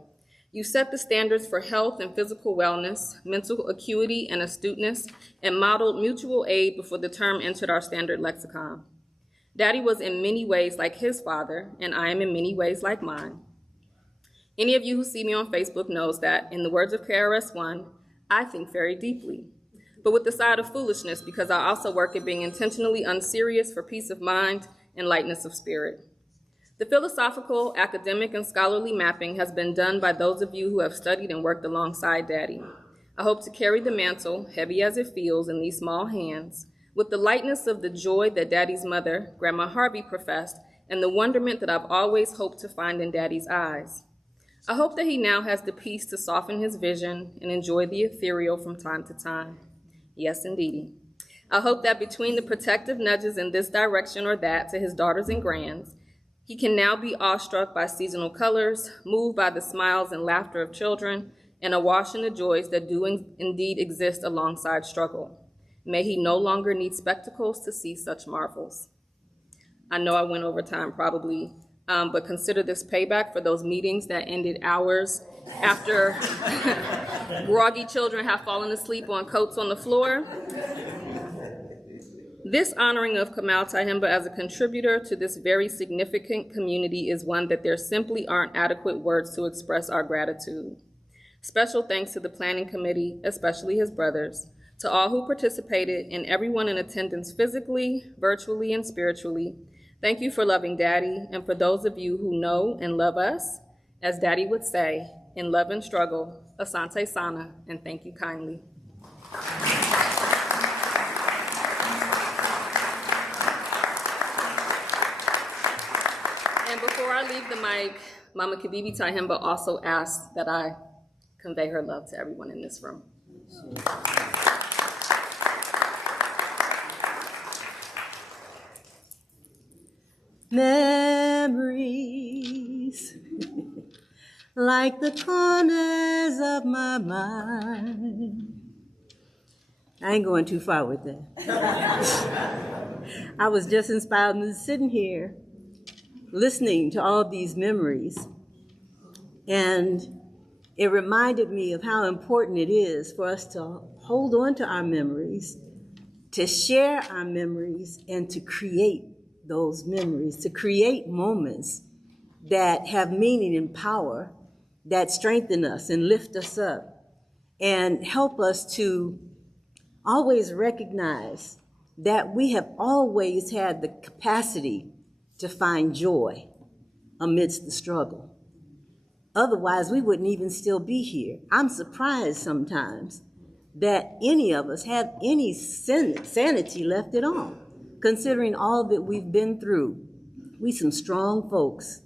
You set the standards for health and physical wellness, mental acuity and astuteness, and modeled mutual aid before the term entered our standard lexicon. Daddy was in many ways like his father, and I am in many ways like mine. Any of you who see me on Facebook knows that, in the words of KRS-One, I think very deeply, but with the side of foolishness because I also work at being intentionally unserious for peace of mind and lightness of spirit. The philosophical, academic, and scholarly mapping has been done by those of you who have studied and worked alongside Daddy. I hope to carry the mantle, heavy as it feels in these small hands, with the lightness of the joy that Daddy's mother, Grandma Harvey, professed, and the wonderment that I've always hoped to find in Daddy's eyes. I hope that he now has the peace to soften his vision and enjoy the ethereal from time to time. Yes, indeedy. I hope that between the protective nudges in this direction or that to his daughters and grands, he can now be awestruck by seasonal colors, moved by the smiles and laughter of children, and awash in the joys that do indeed exist alongside struggle. May he no longer need spectacles to see such marvels. I know I went over time probably, but consider this payback for those meetings that ended hours after groggy children have fallen asleep on coats on the floor. This honoring of Kamau Tyehimba as a contributor to this very significant community is one that there simply aren't adequate words to express our gratitude. Special thanks to the planning committee, especially his brothers, to all who participated, and everyone in attendance physically, virtually, and spiritually. Thank you for loving Daddy, and for those of you who know and love us, as Daddy would say, in love and struggle, Asante Sana, and thank you kindly. And before I leave the mic, Mama Kibibi Tyehimba also asked that I convey her love to everyone in this room. Memories like the corners of my mind. I ain't going too far with that. I was just inspired and sitting here listening to all these memories, and it reminded me of how important it is for us to hold on to our memories, to share our memories, and to create those memories, to create moments that have meaning and power, that strengthen us and lift us up and help us to always recognize that we have always had the capacity to find joy amidst the struggle. Otherwise, we wouldn't even still be here. I'm surprised sometimes that any of us have any sanity left at all, considering all that we've been through. We some strong folks.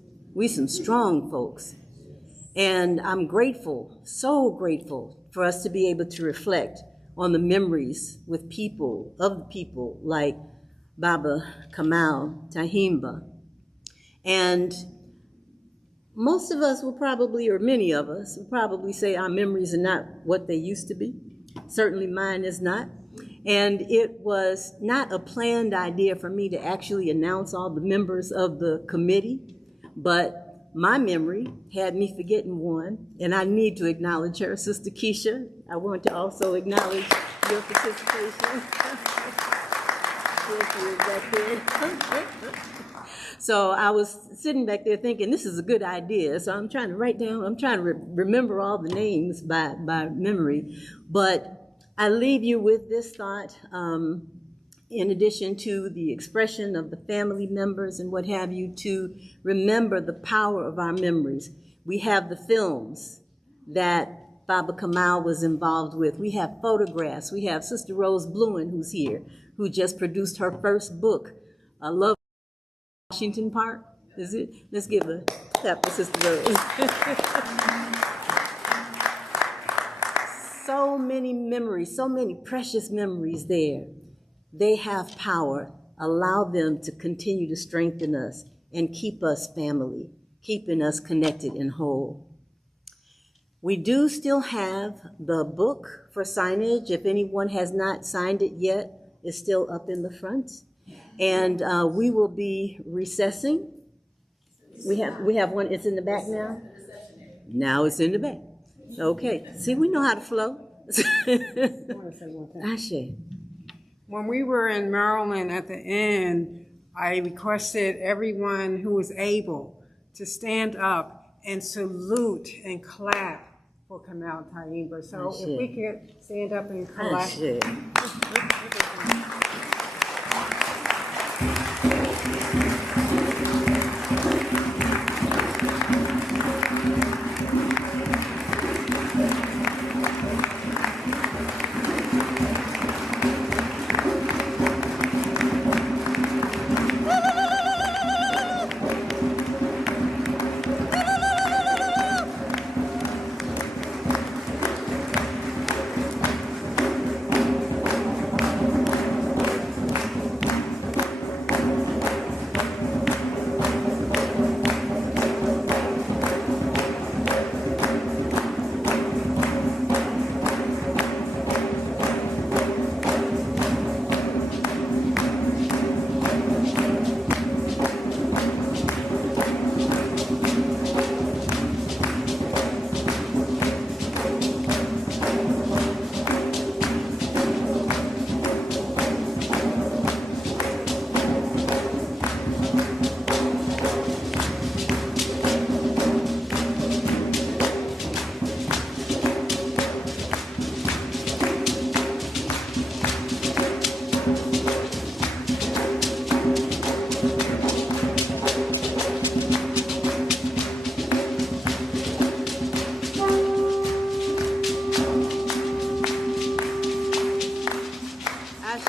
And I'm grateful, so grateful, for us to be able to reflect on the memories with people, of the people like Baba Kamau Tyehimba. And most of us will probably, or many of us, will probably say our memories are not what they used to be. Certainly mine is not. And it was not a planned idea for me to actually announce all the members of the committee, but my memory had me forgetting one, and I need to acknowledge her, Sister Keisha. I want to also acknowledge your participation. So I was sitting back there thinking, this is a good idea. So I'm trying to write down, I'm trying to remember all the names by memory. But I leave you with this thought, in addition to the expression of the family members and what have you, to remember the power of our memories. We have the films that Baba Kamau was involved with. We have photographs. We have Sister Rose Bluen, who's here, who just produced her first book, Love Washington Park. Is it? Let's give a clap for Sister Rose. So many memories, so many precious memories there. They have power. Allow them to continue to strengthen us and keep us family, keeping us connected and whole. We do still have the book for signage. If anyone has not signed it yet, it's still up in the front. And we will be recessing. We have one, it's in the back now? Now it's in the back. Okay, see, we know how to flow. I want to say one thing. Ashe. When we were in Maryland at the end, I requested everyone who was able to stand up and salute and clap for Kamau Tyehimba. So if we could stand up and clap.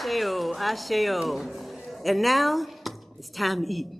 Asheo, Asheo. And now it's time to eat.